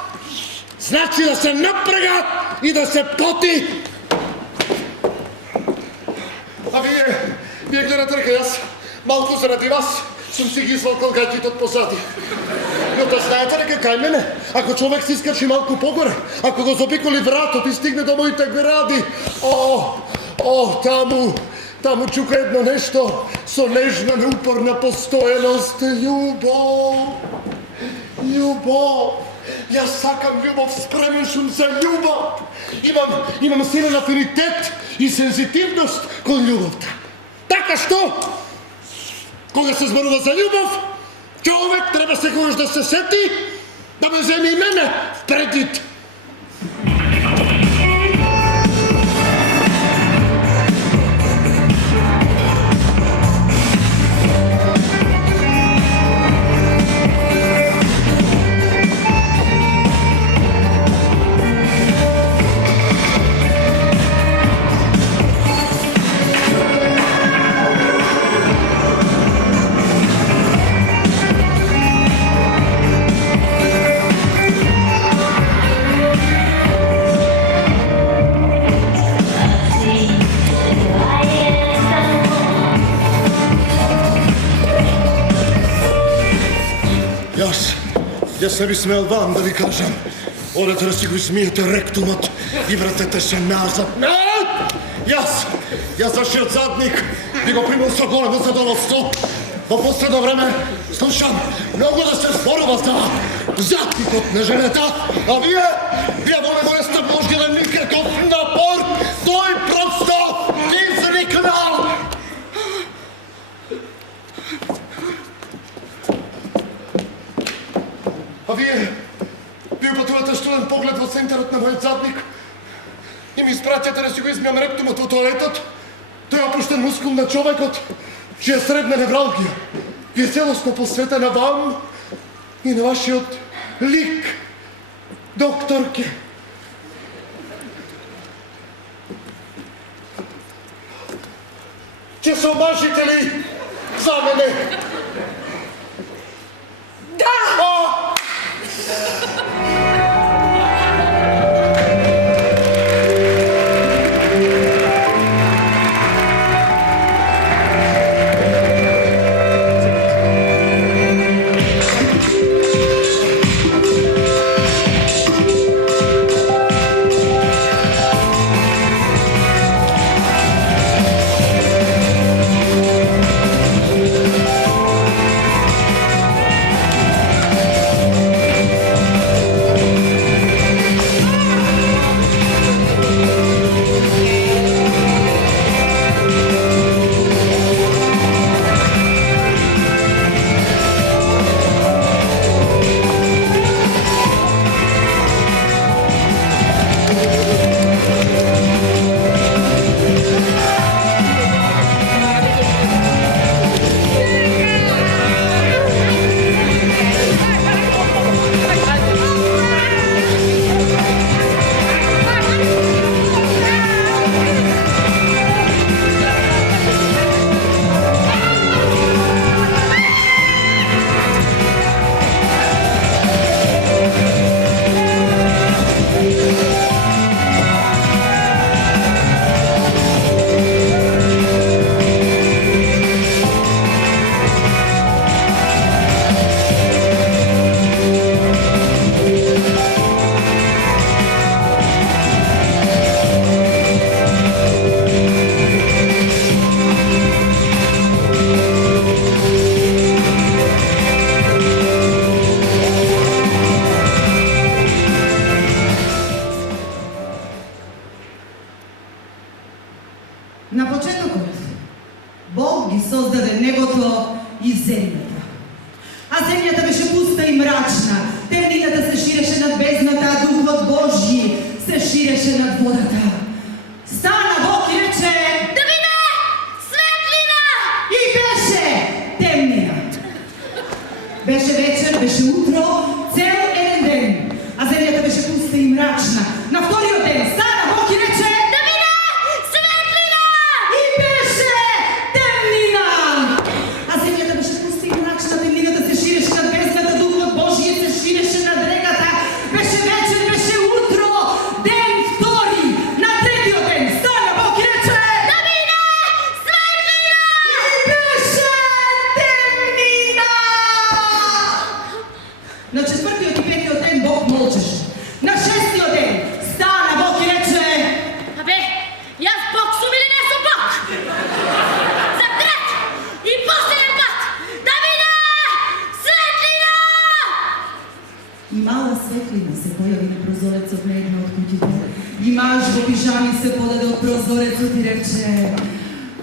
значи да се напрега и да се поти. А вие гледате дека јас малку заради вас сум си ги извалкал гаќите од позади. Но да знаете дека кај мене, ако човек се искачи малку погоре, ако го заобиколи вратот и стигне до моите гради, таму чука едно нешто со нежна, неупорна постојаност. Љубов. Јас сакам љубов, спремен сум за љубов. Имам силен афинитет и сензитивност кон љубовта. Така што, кога се зборува за љубов, човек треба секогаш да се сети да ме земи и мене предвид. Јас не би смел вам да ви кажам. Одете да си го измиете ректумот и вратете се назад. Јас вашиот задник би го примал со големо задоволство. Во последно време слушам многу да се зборува за задникот на жената, а вие во сте можеле никаков напор, тој просто изрикнал. А вие упатувате студен поглед во центарот на мојот задник и ми испраќате да си го измијам ректумот во тоалетот. Тој опуштен мускул на човекот, чија средна невралгија ви е целосно посветена вам и на вашиот лик. Докторке! Че се обажите ли за мене? Да! На почетокот, Бог ги создаде небото и земјата. А земјата беше пуста и мрачна, темнината се ширеше над бездната, а Духот Божји се ширеше над водата. Стана Бог и рече: Да биде светлина! И беше темнина. Беше вечер, беше утро, цел еден ден, а земјата беше пуста и мрачна. На вториот ден стана Бог и рече: Да биде светлина! И беше темнина. А земјата беше пуста и мрачна, темнината се ширеше над бездната, Духот Божји се ширеше над реката. Беше вечер, беше утро, ден втори. На третиот ден стана Бог и рече: Да биде светлина! И беше темнина. На четвртиот и петиот ден Бог молчеше. На шестиот ден стана Бог и рече: Абе, јас Бог сум или не сум Бог? За трет и последен пат, да биде светлина! И мала светлина се појави на прозорецот на една од куќите. И маж во пижами се подаде од прозорецот и рече: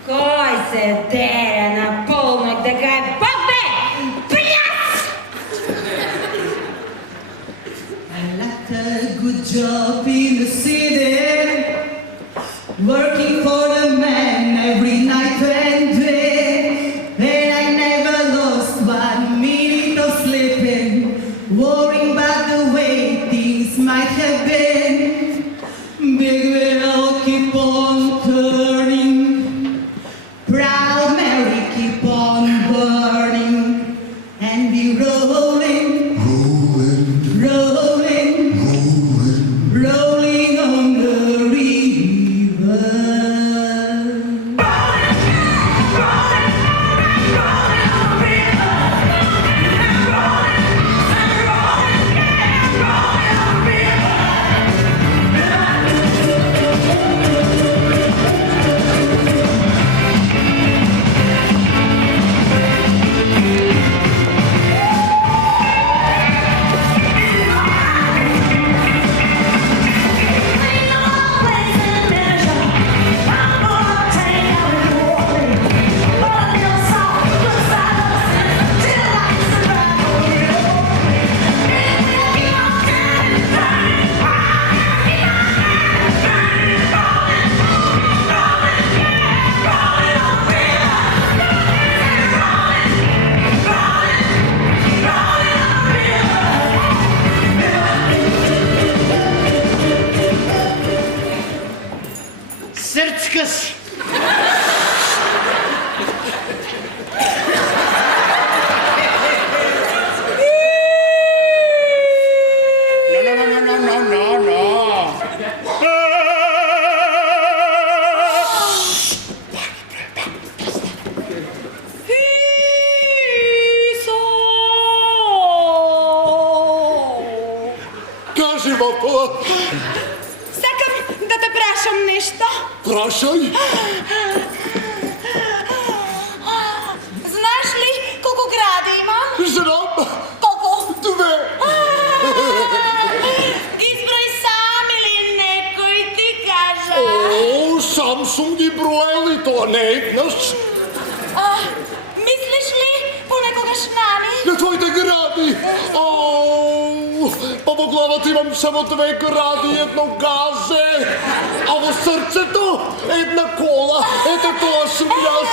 Кој се дере на полнок дека е Бог бе? Пляс! I left a good job in the city, working for the man every night and day. And I never lost 1 minute of sleeping, worrying about the way things might have been. Big wheel keep on turning, proud Mary keep on burning, and we rolling, rolling, rolling, rolling. Кажи, Вапо, Сакам да те прашам нешто. прашај. Знаеш ли колку гради имам? Знам, Колку? 2. Изброј сам или некој ти кажа. О, сам сум ги броел и тоа не еднаш. Мислиш ли понекогаш нами? На твоите гради. Па во главата имам само 2 гради и 1 газе. А во срцето 1 кола. Ето тоа сум јас.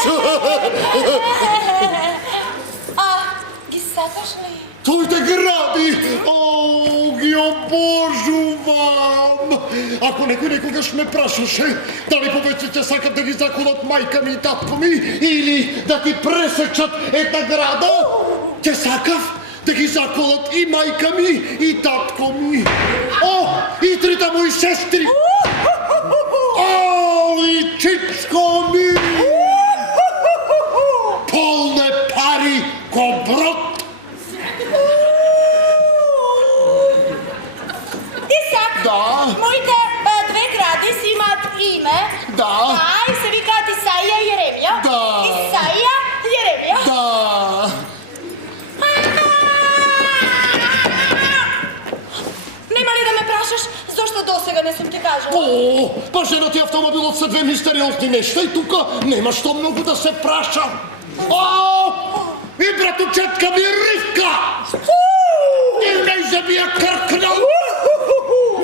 Ги сакаш ли? Твоите гради. Ги обожувам. Ако некој некогаш ме прашаше дали повеќе ќе сакат да ги заколат мајка ми и татко ми или да ти пресечат 1 града, ќе сакав да ги заколат и мајка ми и татко ми. И 3 мои сестри. И чичко ми. Полне пари ко брод. Исак, Да. моите 2 гради си имат име. Да. И се викаат Исаија и Јеремија. Да. Исаија, Јеремија. Да. Нема ли да ме прашаш зошто досега не сум ти кажала? Па жената и автомобилот се 2 мистериозни нешта и тука нема што многу да се праша. И братучетка ми Ривка! И нејзе ми ја кркнал!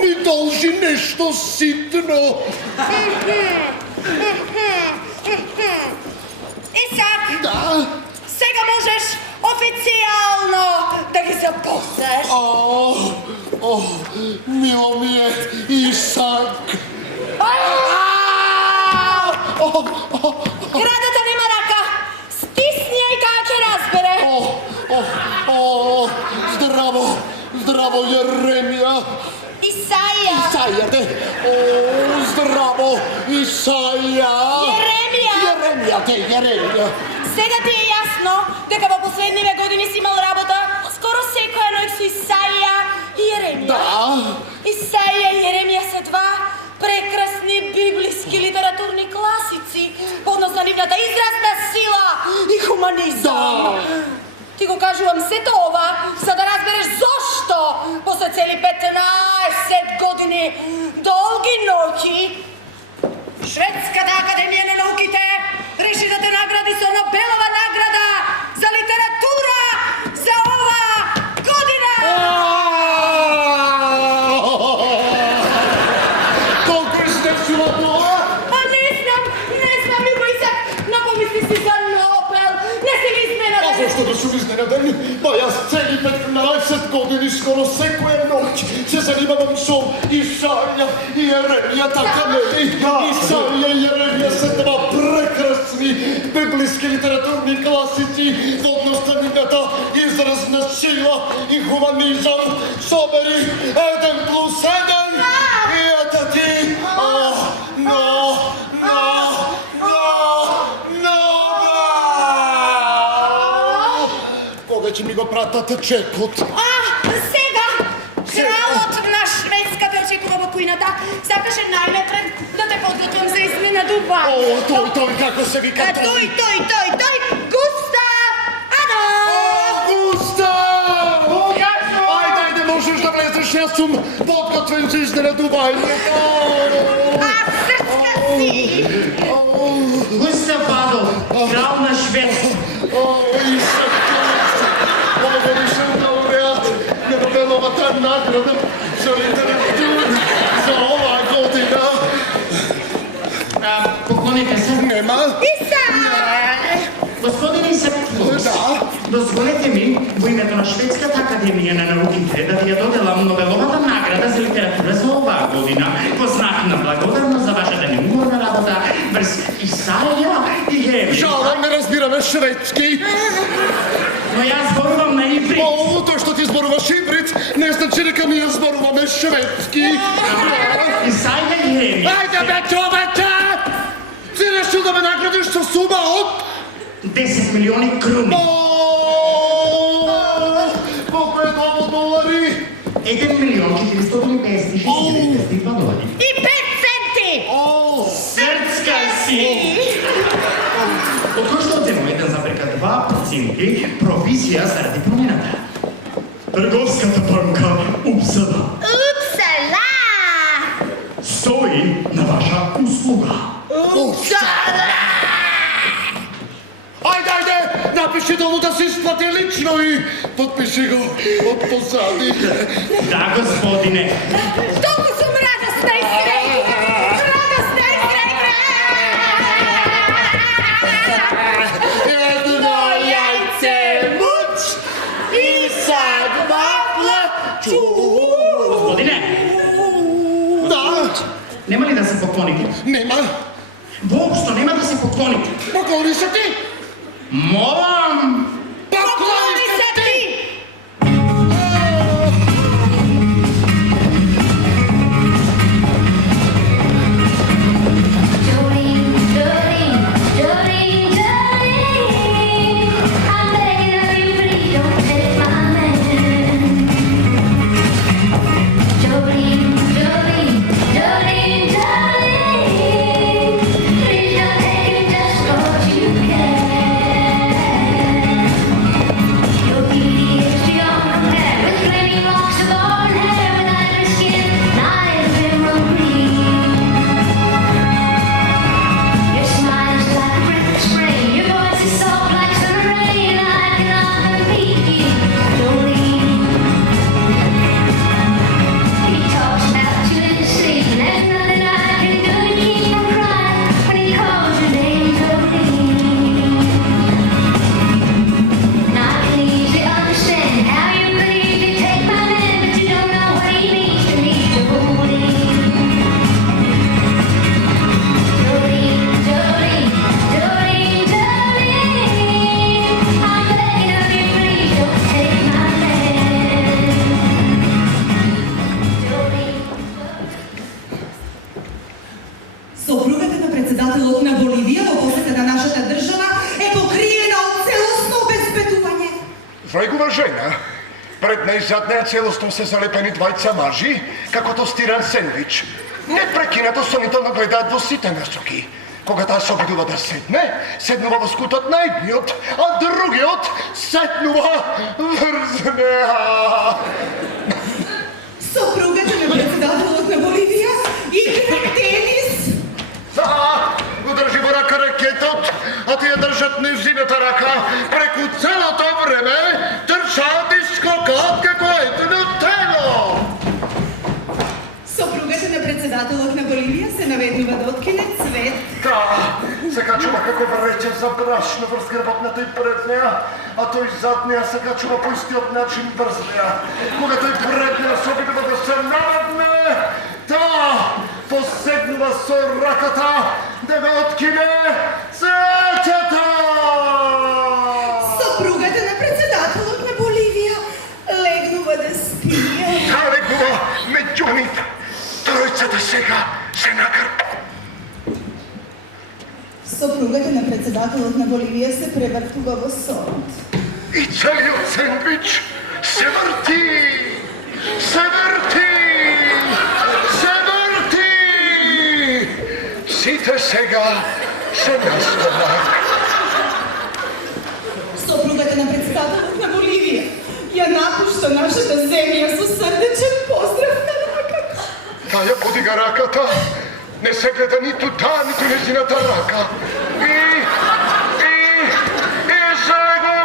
Ми должи нешто ситно. Исак, Да. сега можеш официјално да ги запознеш. Мило ми е Исак. Градата нема рака. Стисни ја и таа ќе разбере. Здраво, здраво Јеремија. Исаија. Исаија, де. Здраво, Исаја. Јеремија. Јеремија, де, Јеремија. Сега ти е јасно дека во последниве години си имал работа скоро секоја ноќ со Исаија и Јеремија. Да. Исаија и Јеремија се 2 прекрасни библиски литературни класици, поднос на нивната изразна сила и хуманизам. Да. Ти го кажувам сето ова, за да разбереш зошто после цели 15 години долги ноќи Шведската академија на науките реши да те награди со Нобелова награда за литература за ова година! Колку изнесува тоа? Не знам, Любо Исак, но помисли си за Нобел, не си ли изненаден? Зошто да сум изненаден? Па јас цели 15 години скоро секоја ноќ се занимавам со Исаја и Јеремија, така нели? Исаја и Јеремија се 2 прекрасни библиски литературни класици во однос на нивната изразна сила и хуманизам. Собери 1+1 и ето ти Кога ќе ми го пратат чекот? Сега, кралот на Шведска те очекува во кујната, сакаше најнапред да те подготвам за изненадување. Тој, како се вика Тој, Густав Адолф! Густав! Ајде, можеш да влезеш, јас сум подготвен за изненадувањето. Срцка си! Густав Адолф, крал на Шведска. Новогодишен лауреат на Нобеловата награда за литература за оваа година. Поклоните се. Нема. Господин Исак Клус, дозволете ми во името на Шведската академија на науките да ви ја доделам Нобеловата награда за литература за оваа година во знак на благодарност за вашата неуморна работа да. Врз Исаја и Хеми. Жалам, не разбираме шведски. Но јас зборувам на иврит. О, тој што ти зборуваш иврит, не значи дека ние зборуваме шведски. Исаја и Хеми. Ајде бе, човече! Ти решил да ме наградиш со сума од 10 милиони круни. Колко е това долари? 1 милион 452 долари. И 5 центи! Срцка си! Од кој што одзема 1,2% провизија заради промената. Трговската банка Упсала Упсала! стои на ваша услуга. Упсала! Ајде, напиши долу да се исплати лично и подпиши го од позади. Да, господине. Толку сум радосна и среќна! Радосна и среќна! Едно јајце муч и садба плачу. Господине, Да, нема ли да се поклоните? нема. Воопшто нема да се поклоните. Поклони се ти. Молам! Поклони се ти. Сопругата на председателот на Боливија во посета на нашата држава е покриена од целосно обезбедување. Врајгува жена, пред неј зад неја целосно се залепени двајца мажи, како тостиран сендвич. Непрекинато сонително гледаат во сите насоки. Кога таа се обидува да седне, седнува во скутот на едниот, а другиот седнува врз неа. Сопругата на председателот на Боливија игра тенис. Да, удржи во рака ракетот, а тие држат нивзината рака. Преку целото време трчаат и скокаат како едно тело. Сопругата на председателот на Боливија се наведнува да откине цвет. Да, се качува како врече за брашно врз грбовната и пред неа, а тој зад неа се качува по истиот начин врз неа. Кога тој пред неа се обидува да се наведне, таа посегнува со раката да го откине цвеќето. Сопругата на председателот на Боливија легнува да спие. Таа легнува меѓу нив. Тројцата сега се на грб. Сопругата на председателот на Боливија се превртува во сон. И целиот сендвич се врти. Се врти. Се врти. Сите сега се на стомак. Сопругата на председателот на Боливија ја напушта нашата земја со срдечен поздрав на раката. Таа ја подига раката, не се гледа ниту таа, ниту нејзината рака. И сега!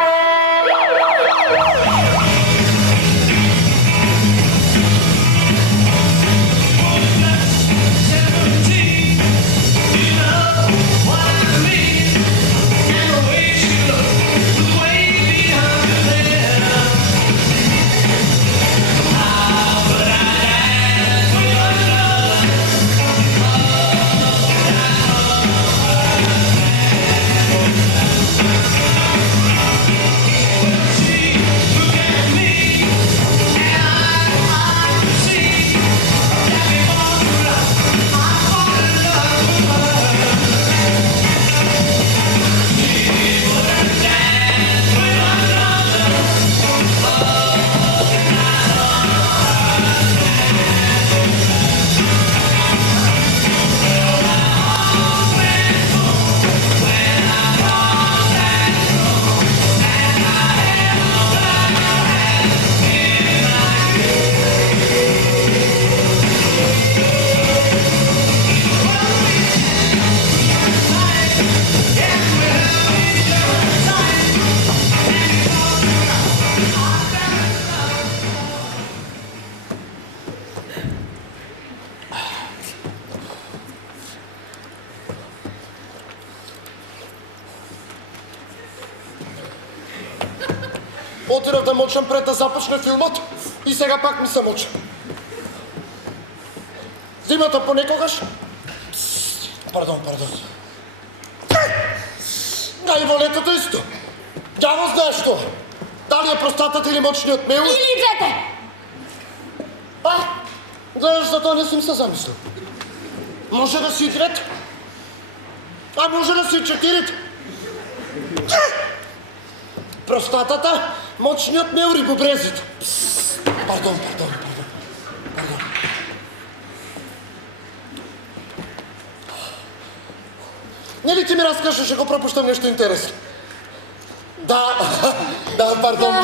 Отидов да мочам пред да започне филмот и сега пак ми се моча. Зимата понекогаш... Пардон. А и во летото исто. Дјаво знаеш што? Дали е простатата или мочниот мел? Или двете! Знаеш, за тоа не сум се замислил. Може да си и двете. А може да си и четирите. Простатата, мочниот мел, рибобрезите. Пардон. Нели ти ми разкажеш, ще го пропуштам нещо интересно? Да, пардон.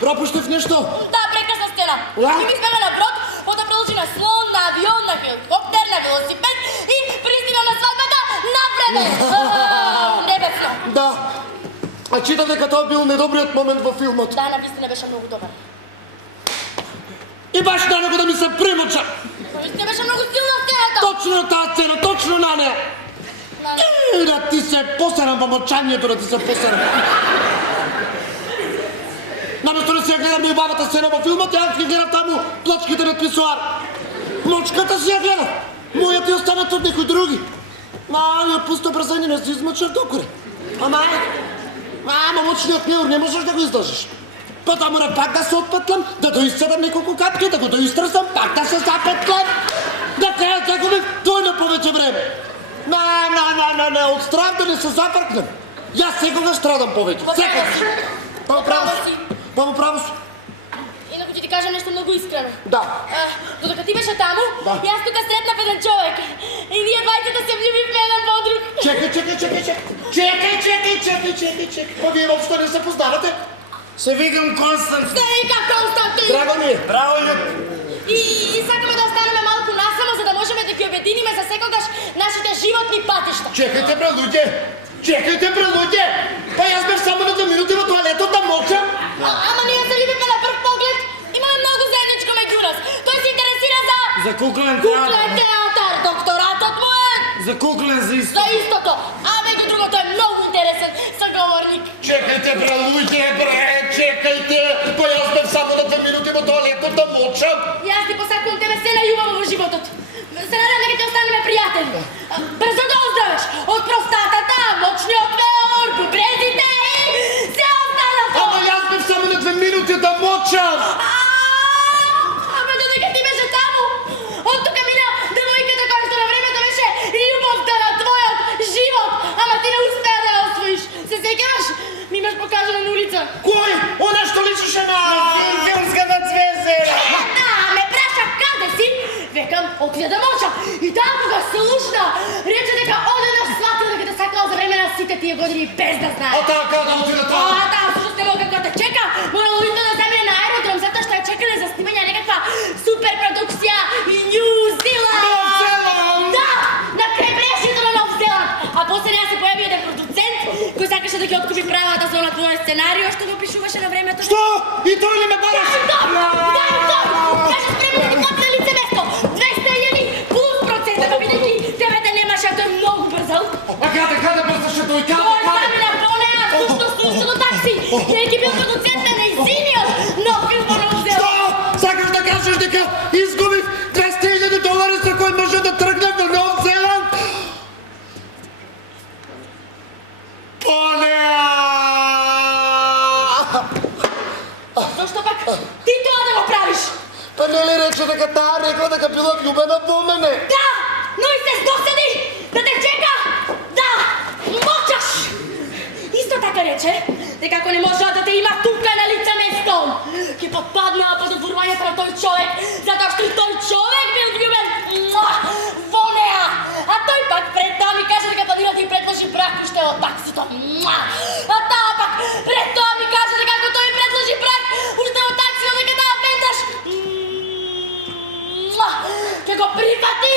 Пропуштив нещо? Да, прекрасна сцена. И ми сме на брод, потом продължи на слон, на авион, на хеликоптер, на велосипед и пристигна на сватбата напред! Небесно! Да. А читам дека тоа бил недобриот момент во филмот. Да, навистина беше много добър. И баш на него да ми се примоча. Навистина беше много силна сцената. Точно на тази сцена, точно на нея. Да ти се посерам во мочањето, да ти се посерам. Наместо да си ја гледам неубавата сцена во филмот, ја ги гледам таму плачките на писоар. Мочката си ја гледам. Мојата ја останат од некои други. Малиот пусто брзање не си измочав докоре. Ама мочниот меур не можеш да го издржиш. Потоа мора пак да се отпетлам, да доисцедам неколку капки, да го доистрсам, пак да се запетлам. Да крајот загубив дојно повеќе време. Не, од страх да не се запркнем. Јас секогаш страдам повеќе. Секогаш. Право си. Инако ќе ти кажам нешто многу искрено. Да. Додека ти беше таму, јас тука сретнав еден човек. И ние двајцата се влюбивме еден во друг. Чекай. Па вие въобще не се познавате? Се викам Константин. Се вика Константин. Драго ми е. Браво, И сакаме да останеме малку насамо, за да можеме да ги обединиме за секогаш нашите животни патишта. Чекайте, бре, луѓе! Па јас бев само на 2 минути во тоалетот да мочам. Ама ние се любиме на прв поглед. Имаме многу заедничко меѓу нас. Тој се интересира За куклен театар. Докторатот му е За куклен за исто. за истото. А меѓу другото е многу интересен саговорник. Чекайте, бре, луѓе, чекайте! Па јас бев само на 2 минути во тоалетот да мочам. Јас ти посакувам тебе се најубаво во животот. Се надам дека ќе останеме пријатели. Брзо да оздравиш од простатата, мочниот меур, бубрезите и се останато. Ама јас бев само на 2 минути да мочам. Ама додека ти беше таму, од тука мина девојката која што на времето беше љубовта на твојот живот, ама ти не успеа да ја освоиш. Се сеќаваш? Ми имаш покажано на улица. Кој? Она што личеше на Филмската звезда. Да, ме праша каде си? Векам, отиде да моча. И таа кога слушна, рече дека одеднаш сватила дека те сакала за време на сите тие години без да знае. А таа каде отиде таа? Таа всушност не мога како те чека. Морало исто да земе на аеродром, затоа што ја чекале за снимање некаква супер продукција и Нью Зеланд. Нов Зеланд! Да, на крайбрежјето на Нов Зеланд. А после неа се појави еден продуцент кој сакаше да ги откупи правата за она твое сценарио што го пишуваше на времето. Што? И тој ли ме бараше? Да, беше спремен да ти копне лице место. 200.000 плюс процента, бидејќи тебе те немаше, а тој многу брзал. А каде брзаше тој? Тој стани на понеа, слушно слушало такси. Јајќи бил продуцент на најзиниот нов филм во Нов Зеланд. Што? Сакаш да кажеш дека изгубив $200.000 за кој може да тргне во Нов Зеланд? Понеа! Зошто пак ти тоа да го правиш? Па не ли рече дека таа рекла дека била влюбена во мене? Да, но и се досади да те чека, да мочаш. Исто така рече дека ако не можела да те има тука на лице место, ќе подпаднаа под одворувањето на тој човек, затоа што и тој човек бил влюбен во неа. А тој пак пред тоа ми каже дека планира да ти предложи брак уште од таксито. А таа пак пред тоа ми каже дека ако тој предложи брак уште од таксито, дека таа пенташ ќе го прифати.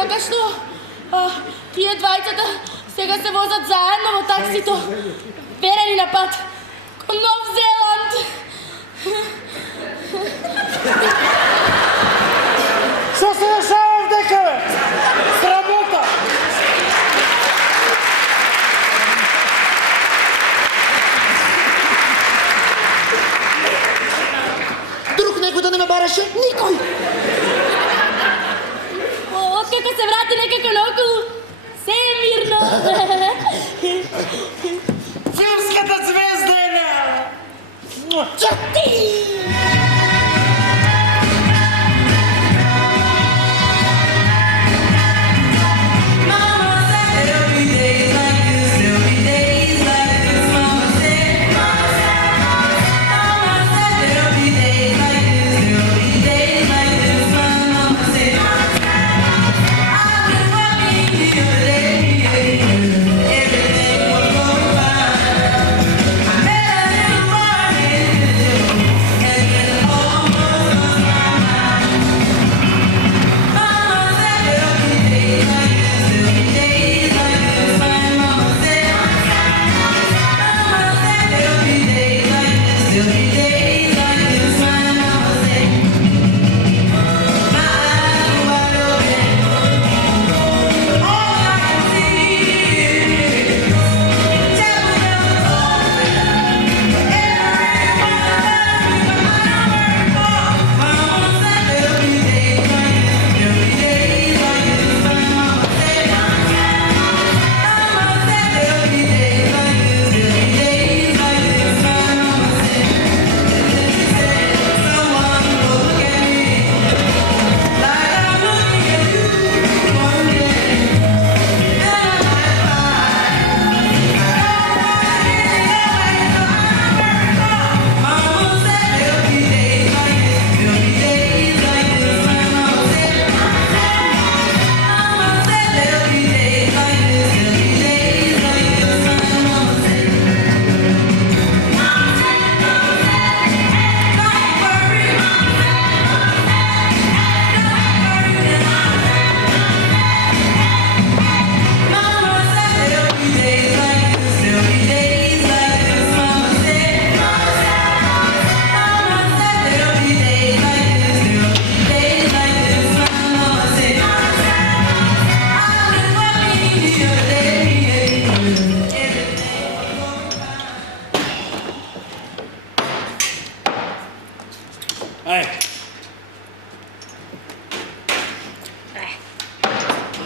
Така што тие двајцата сега се возат заедно во таксито, верени на пат кон Нов Зеланд. Што се дешава овдека, бе? Срамота! Друг некој да не ме бараше? Никој! Откако се врати некако наоколу, се е мирно. Филмската звезда е на... Чати!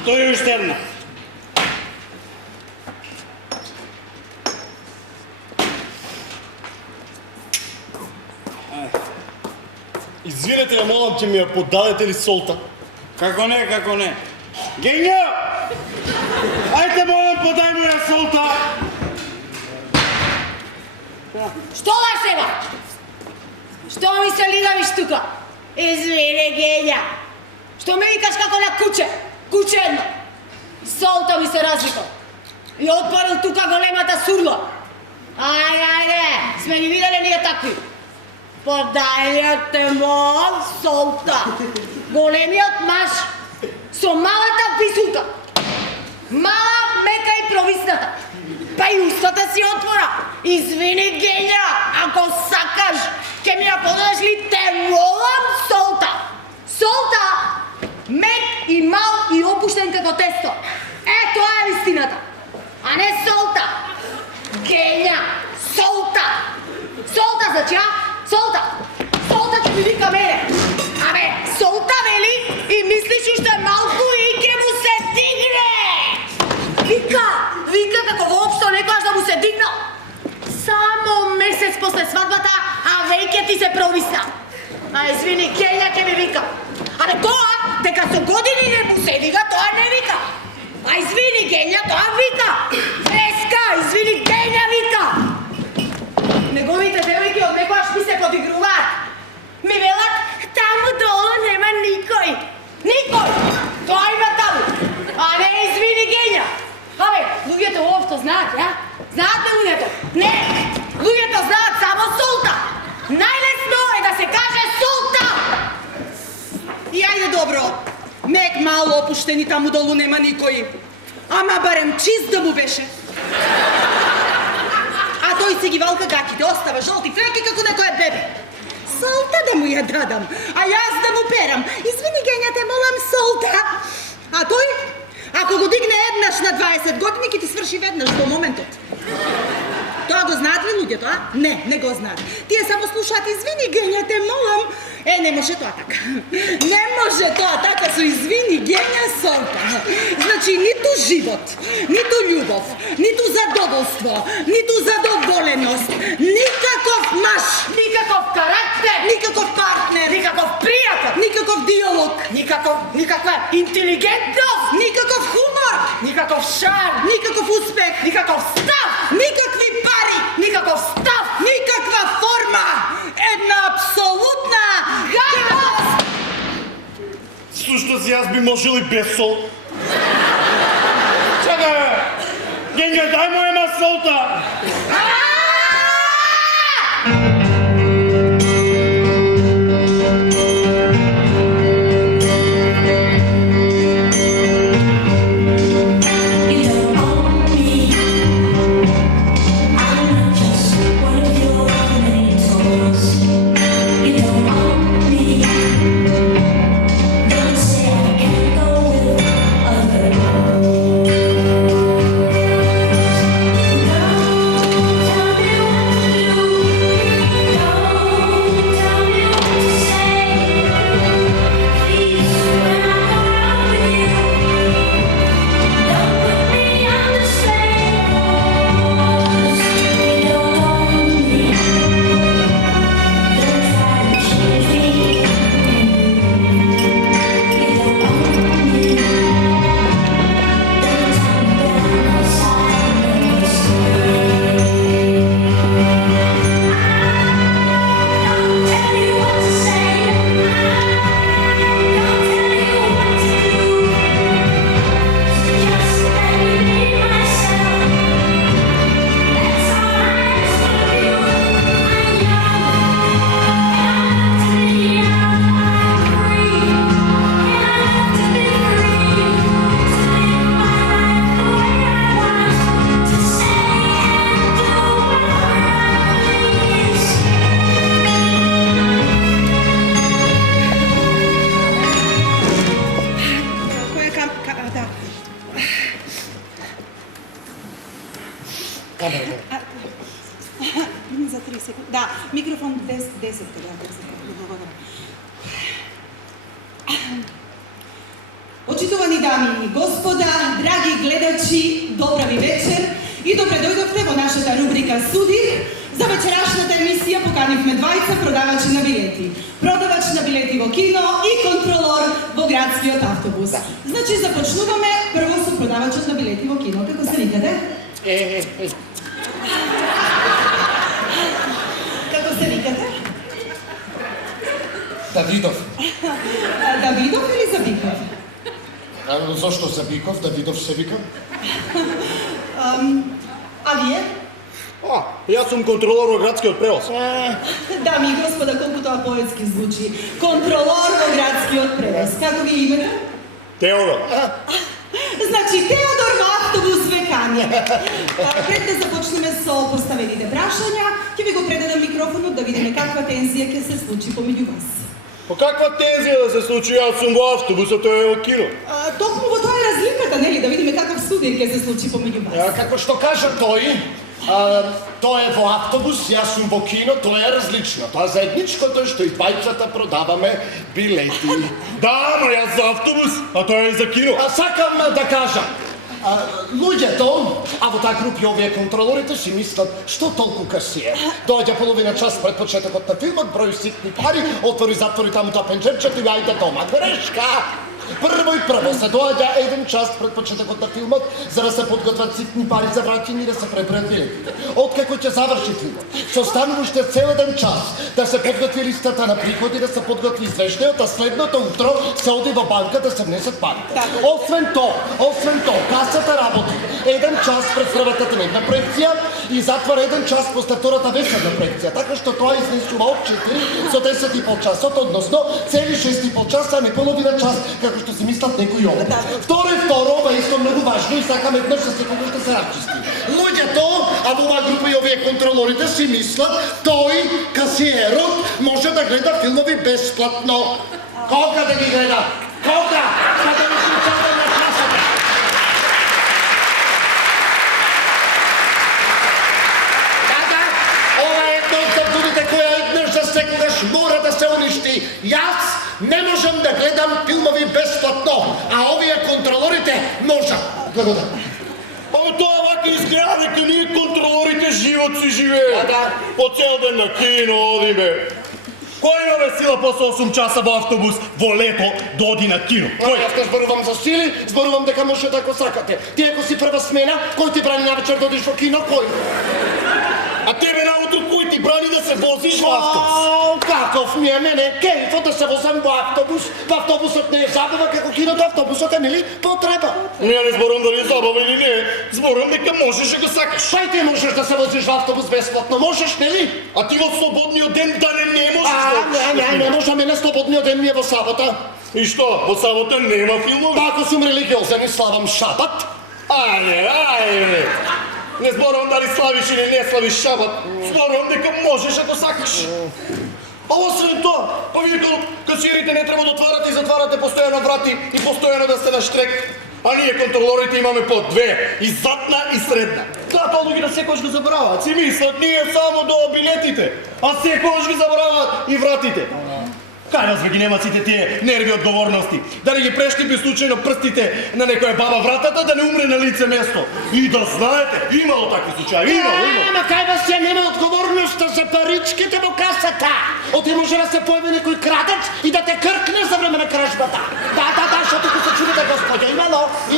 Тој уште една. Извинете, ја молам, ќе ми ја подадете ли солта? Како не, како не. Гењо! Ајде, молам, подај му ја солта! Што лаш сега? Што ми се лигавиш тука? Извини, Гења. Што ме викаш како на куче? Куче едно. Солта ми се развика. И отпарил тука големата сурла. Ајде, сме ни видели ние такви. Подајте молам солта. Големиот маж со малата висулка. Мала, мека и провисната. Па и устата си отвора. Извини, Гења, ако сакаш, ке ми ја подадеш ли те молам солта. Солта, мек и мал и опуштен како тесто. Е, тоа е вистината. А не солта. Гења, солта. Солта, значи, а? Солта. Солта ќе ми вика мене. Абе, солта вели и мислиш уште малку и ќе му се дигне. Вика како воопшто некојаш да му се дигнал. Само месец после свадбата, а веќе ти се провисна. А извини, Гења ќе ми вика. Але тоа, дека со години не му се дига, тоа не вика. А извини, Гења, тоа вика. Веска, извини, Гења вика. Неговите девојки од некојаш ми се подигруваат. Ми велат, таму долу нема никој. Никој! Тоа има таму. А не, извини, Гења. Абе, луѓето воопшто знаат, ја? Знаат ли луѓето? Не! Луѓето знаат само солта. Најлесно е да се каже солта. И ајде добро. Мек, мал мало опуштени, таму долу нема никој. Ама барем чист да му беше. А тој си ги валка гаките, остава жолти фреки како некоја бебе. Солта да му ја дадам, а јас да му перам. Извини, гења, те молам, солта. А тој, ако го дигне еднаш на 20 години, ќе ти сврши веднаш до моментот. Тоа го знаат ли луѓето, а? Не го знаат. Тие само слушаат, извини, гења, те молам. Не може тоа така. Не може тоа така со извини, гења, солта. Значи, ниту живот, ниту љубов, ниту задоволство, ниту задоволеност, никаков маж, Никаков карактер, никаков партнер, никаков пријател, никаков диалог, никаква интелигентност, никаков хумор, никаков шарм, никаков успех, никаков став, никакви пари, никаков став, никаква форма, една апсолутна гадост. Всушност јас би можел и без сол. Чакай! Гења, дај му една солта! За 3 секунди. Да, микрофон 10 тогава. Благодарам. Почитувани дами и господа, драги гледачи, добра ви вечер и добре дојдовте во нашата рубрика Суди. За вечерашната емисија поканивме двајца продавачи на билети. Продавач на билети во кино и контролор во градскиот автобус. Значи започнуваме прво со продавачот на билети во кино. Како се викате? Како се викате? Давидов. Давидов или Забиков? Зошто Забиков? Давидов се вика? А вие? Јас сум контролор во градскиот превоз. Дами и господа, колку тоа поетски звучи. Контролор во градскиот превоз. Како ви е името? Теодор. Значи, Теодор во автобус Векање. Пред да започнеме со поставените прашања, ќе ви го предадам микрофонот да видиме каква тензија ќе се случи помеѓу вас. По каква тензија да се случи? Јас сум во автобус, а тој е во кино. Токму во тоа е разликата, нели? Да видиме каков судир ќе се случи помеѓу вас. Како што кажа тој, тој е во автобус, јас сум во кино, тоа е различно. Тоа заедничкото е што и двајцата продаваме билети. Да, ама јас за автобус, а тој е за кино. Сакам да кажам, луѓето, а во таа групи овие контролорите си мислат што толку касие. Доаѓа половина час пред почетокот на филмот, број ситни пари, отвори затвори таму тоа пенџерчето и ајде дома. Грешка! Прво и прво се доаѓа 1 час пред почетокот на филмот за да се подготват ситни пари за враќање и да се пребројат билетите. Откако ќе заврши филмот, се останува уште цел 1 час да се подготви листата на приходи, да се подготви извештајот, а следното утро се оди во банка да се внесат парите. Освен тоа, касата работи 1 час пред првата телевизна проекција и затвора 1 час после втората вечерна проекција, така што тоа изнесува од 4 со 10,5 часот, односно цели 6,5 часа, а не половина час, како како што си мислат некои овде. Второ, ова е исто многу важно и сакам еднаш да се кога што се рачисти. Луѓето, а во оваа група и овие контролорите си мислат, тој, касиерот, може да гледа филмови бесплатно. Кога да ги гледа? Кога? Кога да се учава на класата? Ова е една од забудите која еднаш за секогаш мора да се уништи. Јас не можам да гледам филмови бесплатно, а овие контролорите можат. Благодарам. Тоа вака изгледа дека ние контролорите живот си живеем. По цел ден на кино одиме. Кој имаме сила после 8 часа во автобус во лето да оди на кино? Кој? Јас не зборувам за сили, зборувам дека може да го сакате. Ти ако си прва смена, кој ти брани навечер да одиш во кино, кој? А тебе наутро кој ти брани да се возиш во автобус? Каков ми е мене кејфот да се возам во автобус? Во автобусот не е забава како киното, автобусот е нели потреба. Не зборувам дали е забава или не, зборувам дека можеш да го сакаш. Па и ти можеш да се возиш во автобус бесплатно, можеш нели? А ти во слободниот ден да не можеш. Не може, мене слободниот ден ми е во сабота. И што, во сабота нема филмови? Ако сум религиозен и славам шабат. Ајде. Не зборувам дали славиш или не славиш шабат, зборувам дека можеш ако сакаш. А освен тоа, па вие касиерите не треба да отварате и затварате постојано врати и постојано да сте на штрек. А ние контролорите имаме по две, и задна и средна. Тоа луѓето секогаш го забораваат. Си мислат ние само до билетите, а секогаш ги забораваат и вратите. Кај нас ги нема сите тие нерви одговорности? Да не ги прештипи случајно прстите на некоја баба вратата, да не умре на лице место. И да знаете, имало такви случаи, имало. Ама кај вас се нема одговорноста за паричките во касата? Оти може да се појави некој крадец и да те кркне за време на кражбата. Да, што туку се чудите, господја,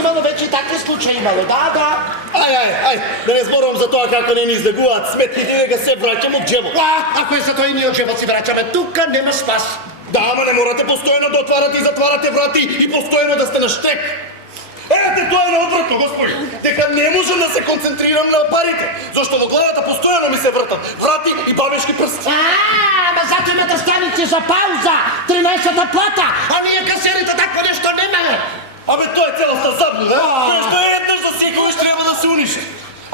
имало веќе такви случаи, имало, да. Ај, да не зборувам за тоа како не ни издегуваат сметките и дека се враќаме од џебот. Ако е за тоа и ние од џебот си враќаме, тука нема спас. Да, ама не морате постојано да отварате и затварате врати и постојано да сте на штрек. Ете, тоа е неодвратно, господи. Дека не можам да се концентрирам на парите, зашто во главата постојано ми се вртат врати и бабешки прсти. Ама зато имате станици за пауза, 13-та плата, а ние касерите такво нешто немаме. Абе, тоа е целоста заблуда, нешто еднаш за секогаш треба да се уништи.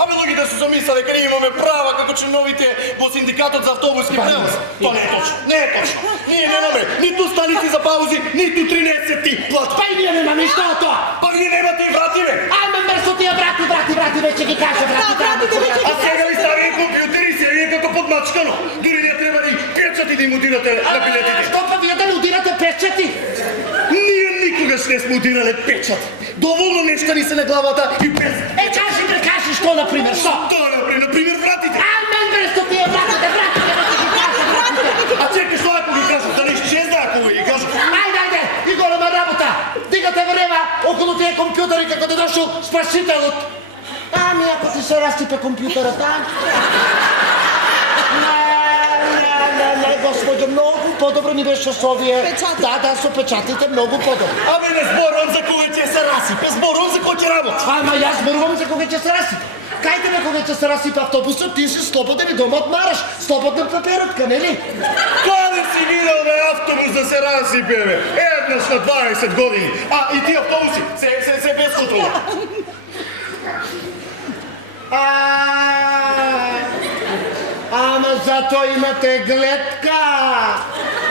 Абе, луѓето се замисля дека ние имаме права како членовите во синдикатот за автобуски превоз. Тоа не е точно, не е точно. Ние немаме ниту станици за паузи, ниту 13-ти плати. Па и ние немаме, што е тоа? Па вие немате и врати, бе. Ама место тие врати, веќе ги кажа, врати. А сега ви стави компјутери и се е како подмачкано. Дури не треба ни печати да им удирате на билетите. Што па вие да не удирате печати? Ние никогаш не сме удирале печат. Доволно нешта ни се на главата и без... Кажи што, например, што? Тоа, например, вратите. Место тие вратите, А чекай, што ако ги кажам, да не изчезна ако ги кажам. Ајде, и голема работа. Дигате време околу тие компјутери како да дошол спасителот. Ами ако ти се разтипе компјутерот, Не, господи, многу подобро ни беше со овие. Да, со печатите многу подобро. Абе, не зборувам за кога ќе се расипе, зборувам за кој ќе работи. Ама јас зборувам за кога ќе се расипе. Кај тебе кога ќе се расипе автобусот, ти си слободен и дома одмараш. Слободна пеперотка, нели? Каде си видел бе автобус да се расипе, бе? Еднаш на 20 години. А и тие автобуси се без контрола. Ама зато имате гледка.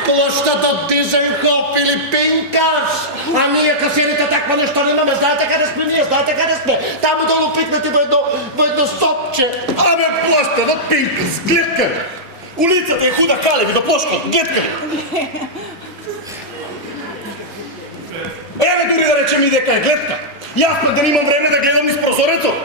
Площад од Дизенхоф или Пинкас. А ние касирите такво нешто немаме. Знаете каде сме ние, знаете каде сме. Таму долу пикнати во едно сопче. Абе, площад од Пинкас, гледка. Улицата е худа калеви до плошкот, гледка. Еве дури да речем и дека е гледка. Јас пак да немам време да гледам низ прозорецот.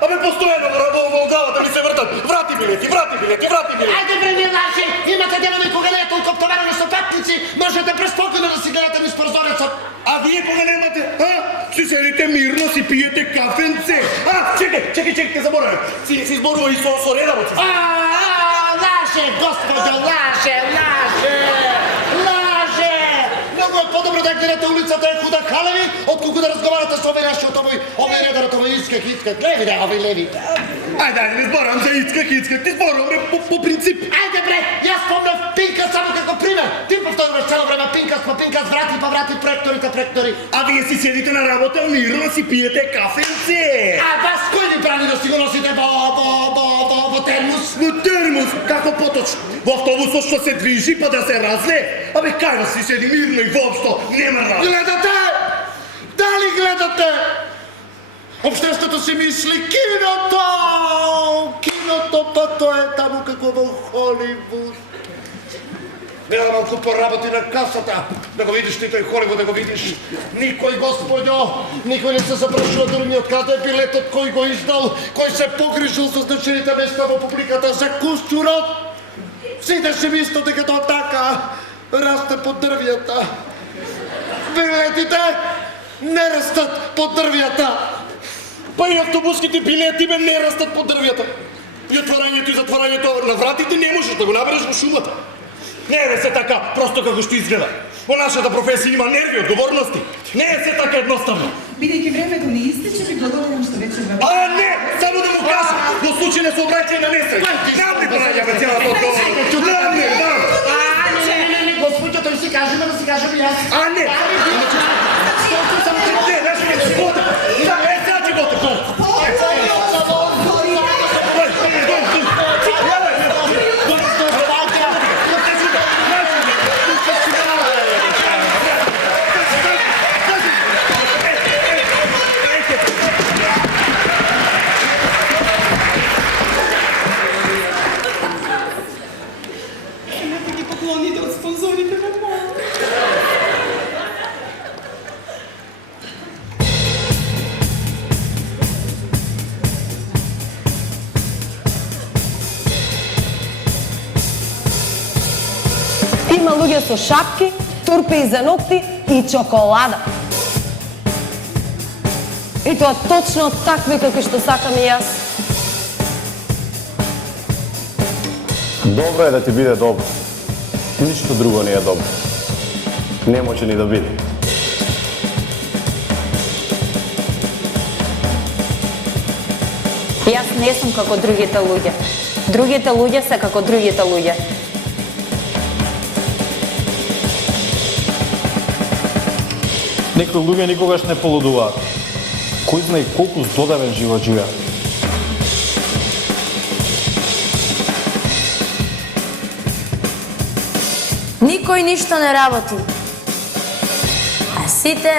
Абе, постојано во главата ми се вртат. Врати билети. Ајде време лаше, имате денови кога не е толку оптоварено со патници, можете преспокойно да си гледате низ прозорецот. А вие кога немате? Си седите мирно, си пиете кафенце. Чекай, заборавам. Си зборува и со редавоци. Лаже, господјо, лаже. Многу е подобро да гледате улицата е худа калеви, отколку да разговарате со овој нашиот овој редарот, овој Ицкак. Леви да, овој леви. Ајде, не зборам за Ицкак, ти зборам по принцип. Ајде бре, јас спомнав Пинкас само како пример. Ти повторуваш цело време Пинкас, викат врати пректори. А вие си седите на работа, мирно си пиете кафенце. А вас кој ни брани да си го носите во термос? Но термос, како поточно? Во автобусот што се движи па да се разле? Абе, кај да си седи мирно и воопшто нема разле. Гледате? Дали гледате? Обштеството си мисли киното, па тоа е таму како во Холивуд. Нема малку поработи на касата, да го видиш ти тој Холивуд, да го видиш. Никој, господјо, никој не се запрашува дури ни од каде е билетот, кој го издал, кој се погрижил со значените места во публиката за кустурот. Сите си мислат дека тоа така расте по дрвјата. Билетите не растат по дрвјата. Па и автобуските билети бе не растат по дрвјата. И отварањето и затварањето на вратите не можеш да го набереш во шумата. Не е се така просто како што изгледа. Во нашата професија има нерви, одговорности. Не е се така едноставно. Бидејќи времето ни истече, ви благодарам што вече време. А не, само да му кажам, во случај на сообраќај на несреќа. Нам не понаѓаме цялата одговорност. Нам не, да. Не, господјо, тој си кажеме да си кажеме јас. А не. Не, знаеш ли, си года. Е, сега ти года, года. Поклоните од спонзорите на мојот. Има луѓе со шапки, турпи за ногти и чоколада. И тоа точно такви какви што сакам и јас. Добро е да ти биде добро. Ништо друго не е добро. Не може ни да биде. Јас не сум како другите луѓе. Другите луѓе се како другите луѓе. Некои луѓе никогаш не полудуваат. Кој знае колку здодевен живот живеат. Никој ништо не работи, а сите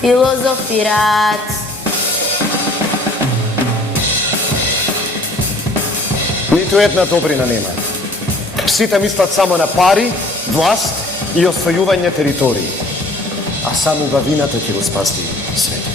филозофираат. Ниту една добрина нема. Сите мислат само на пари, власт и освојување територии. А само бавината ќе го спаси свет.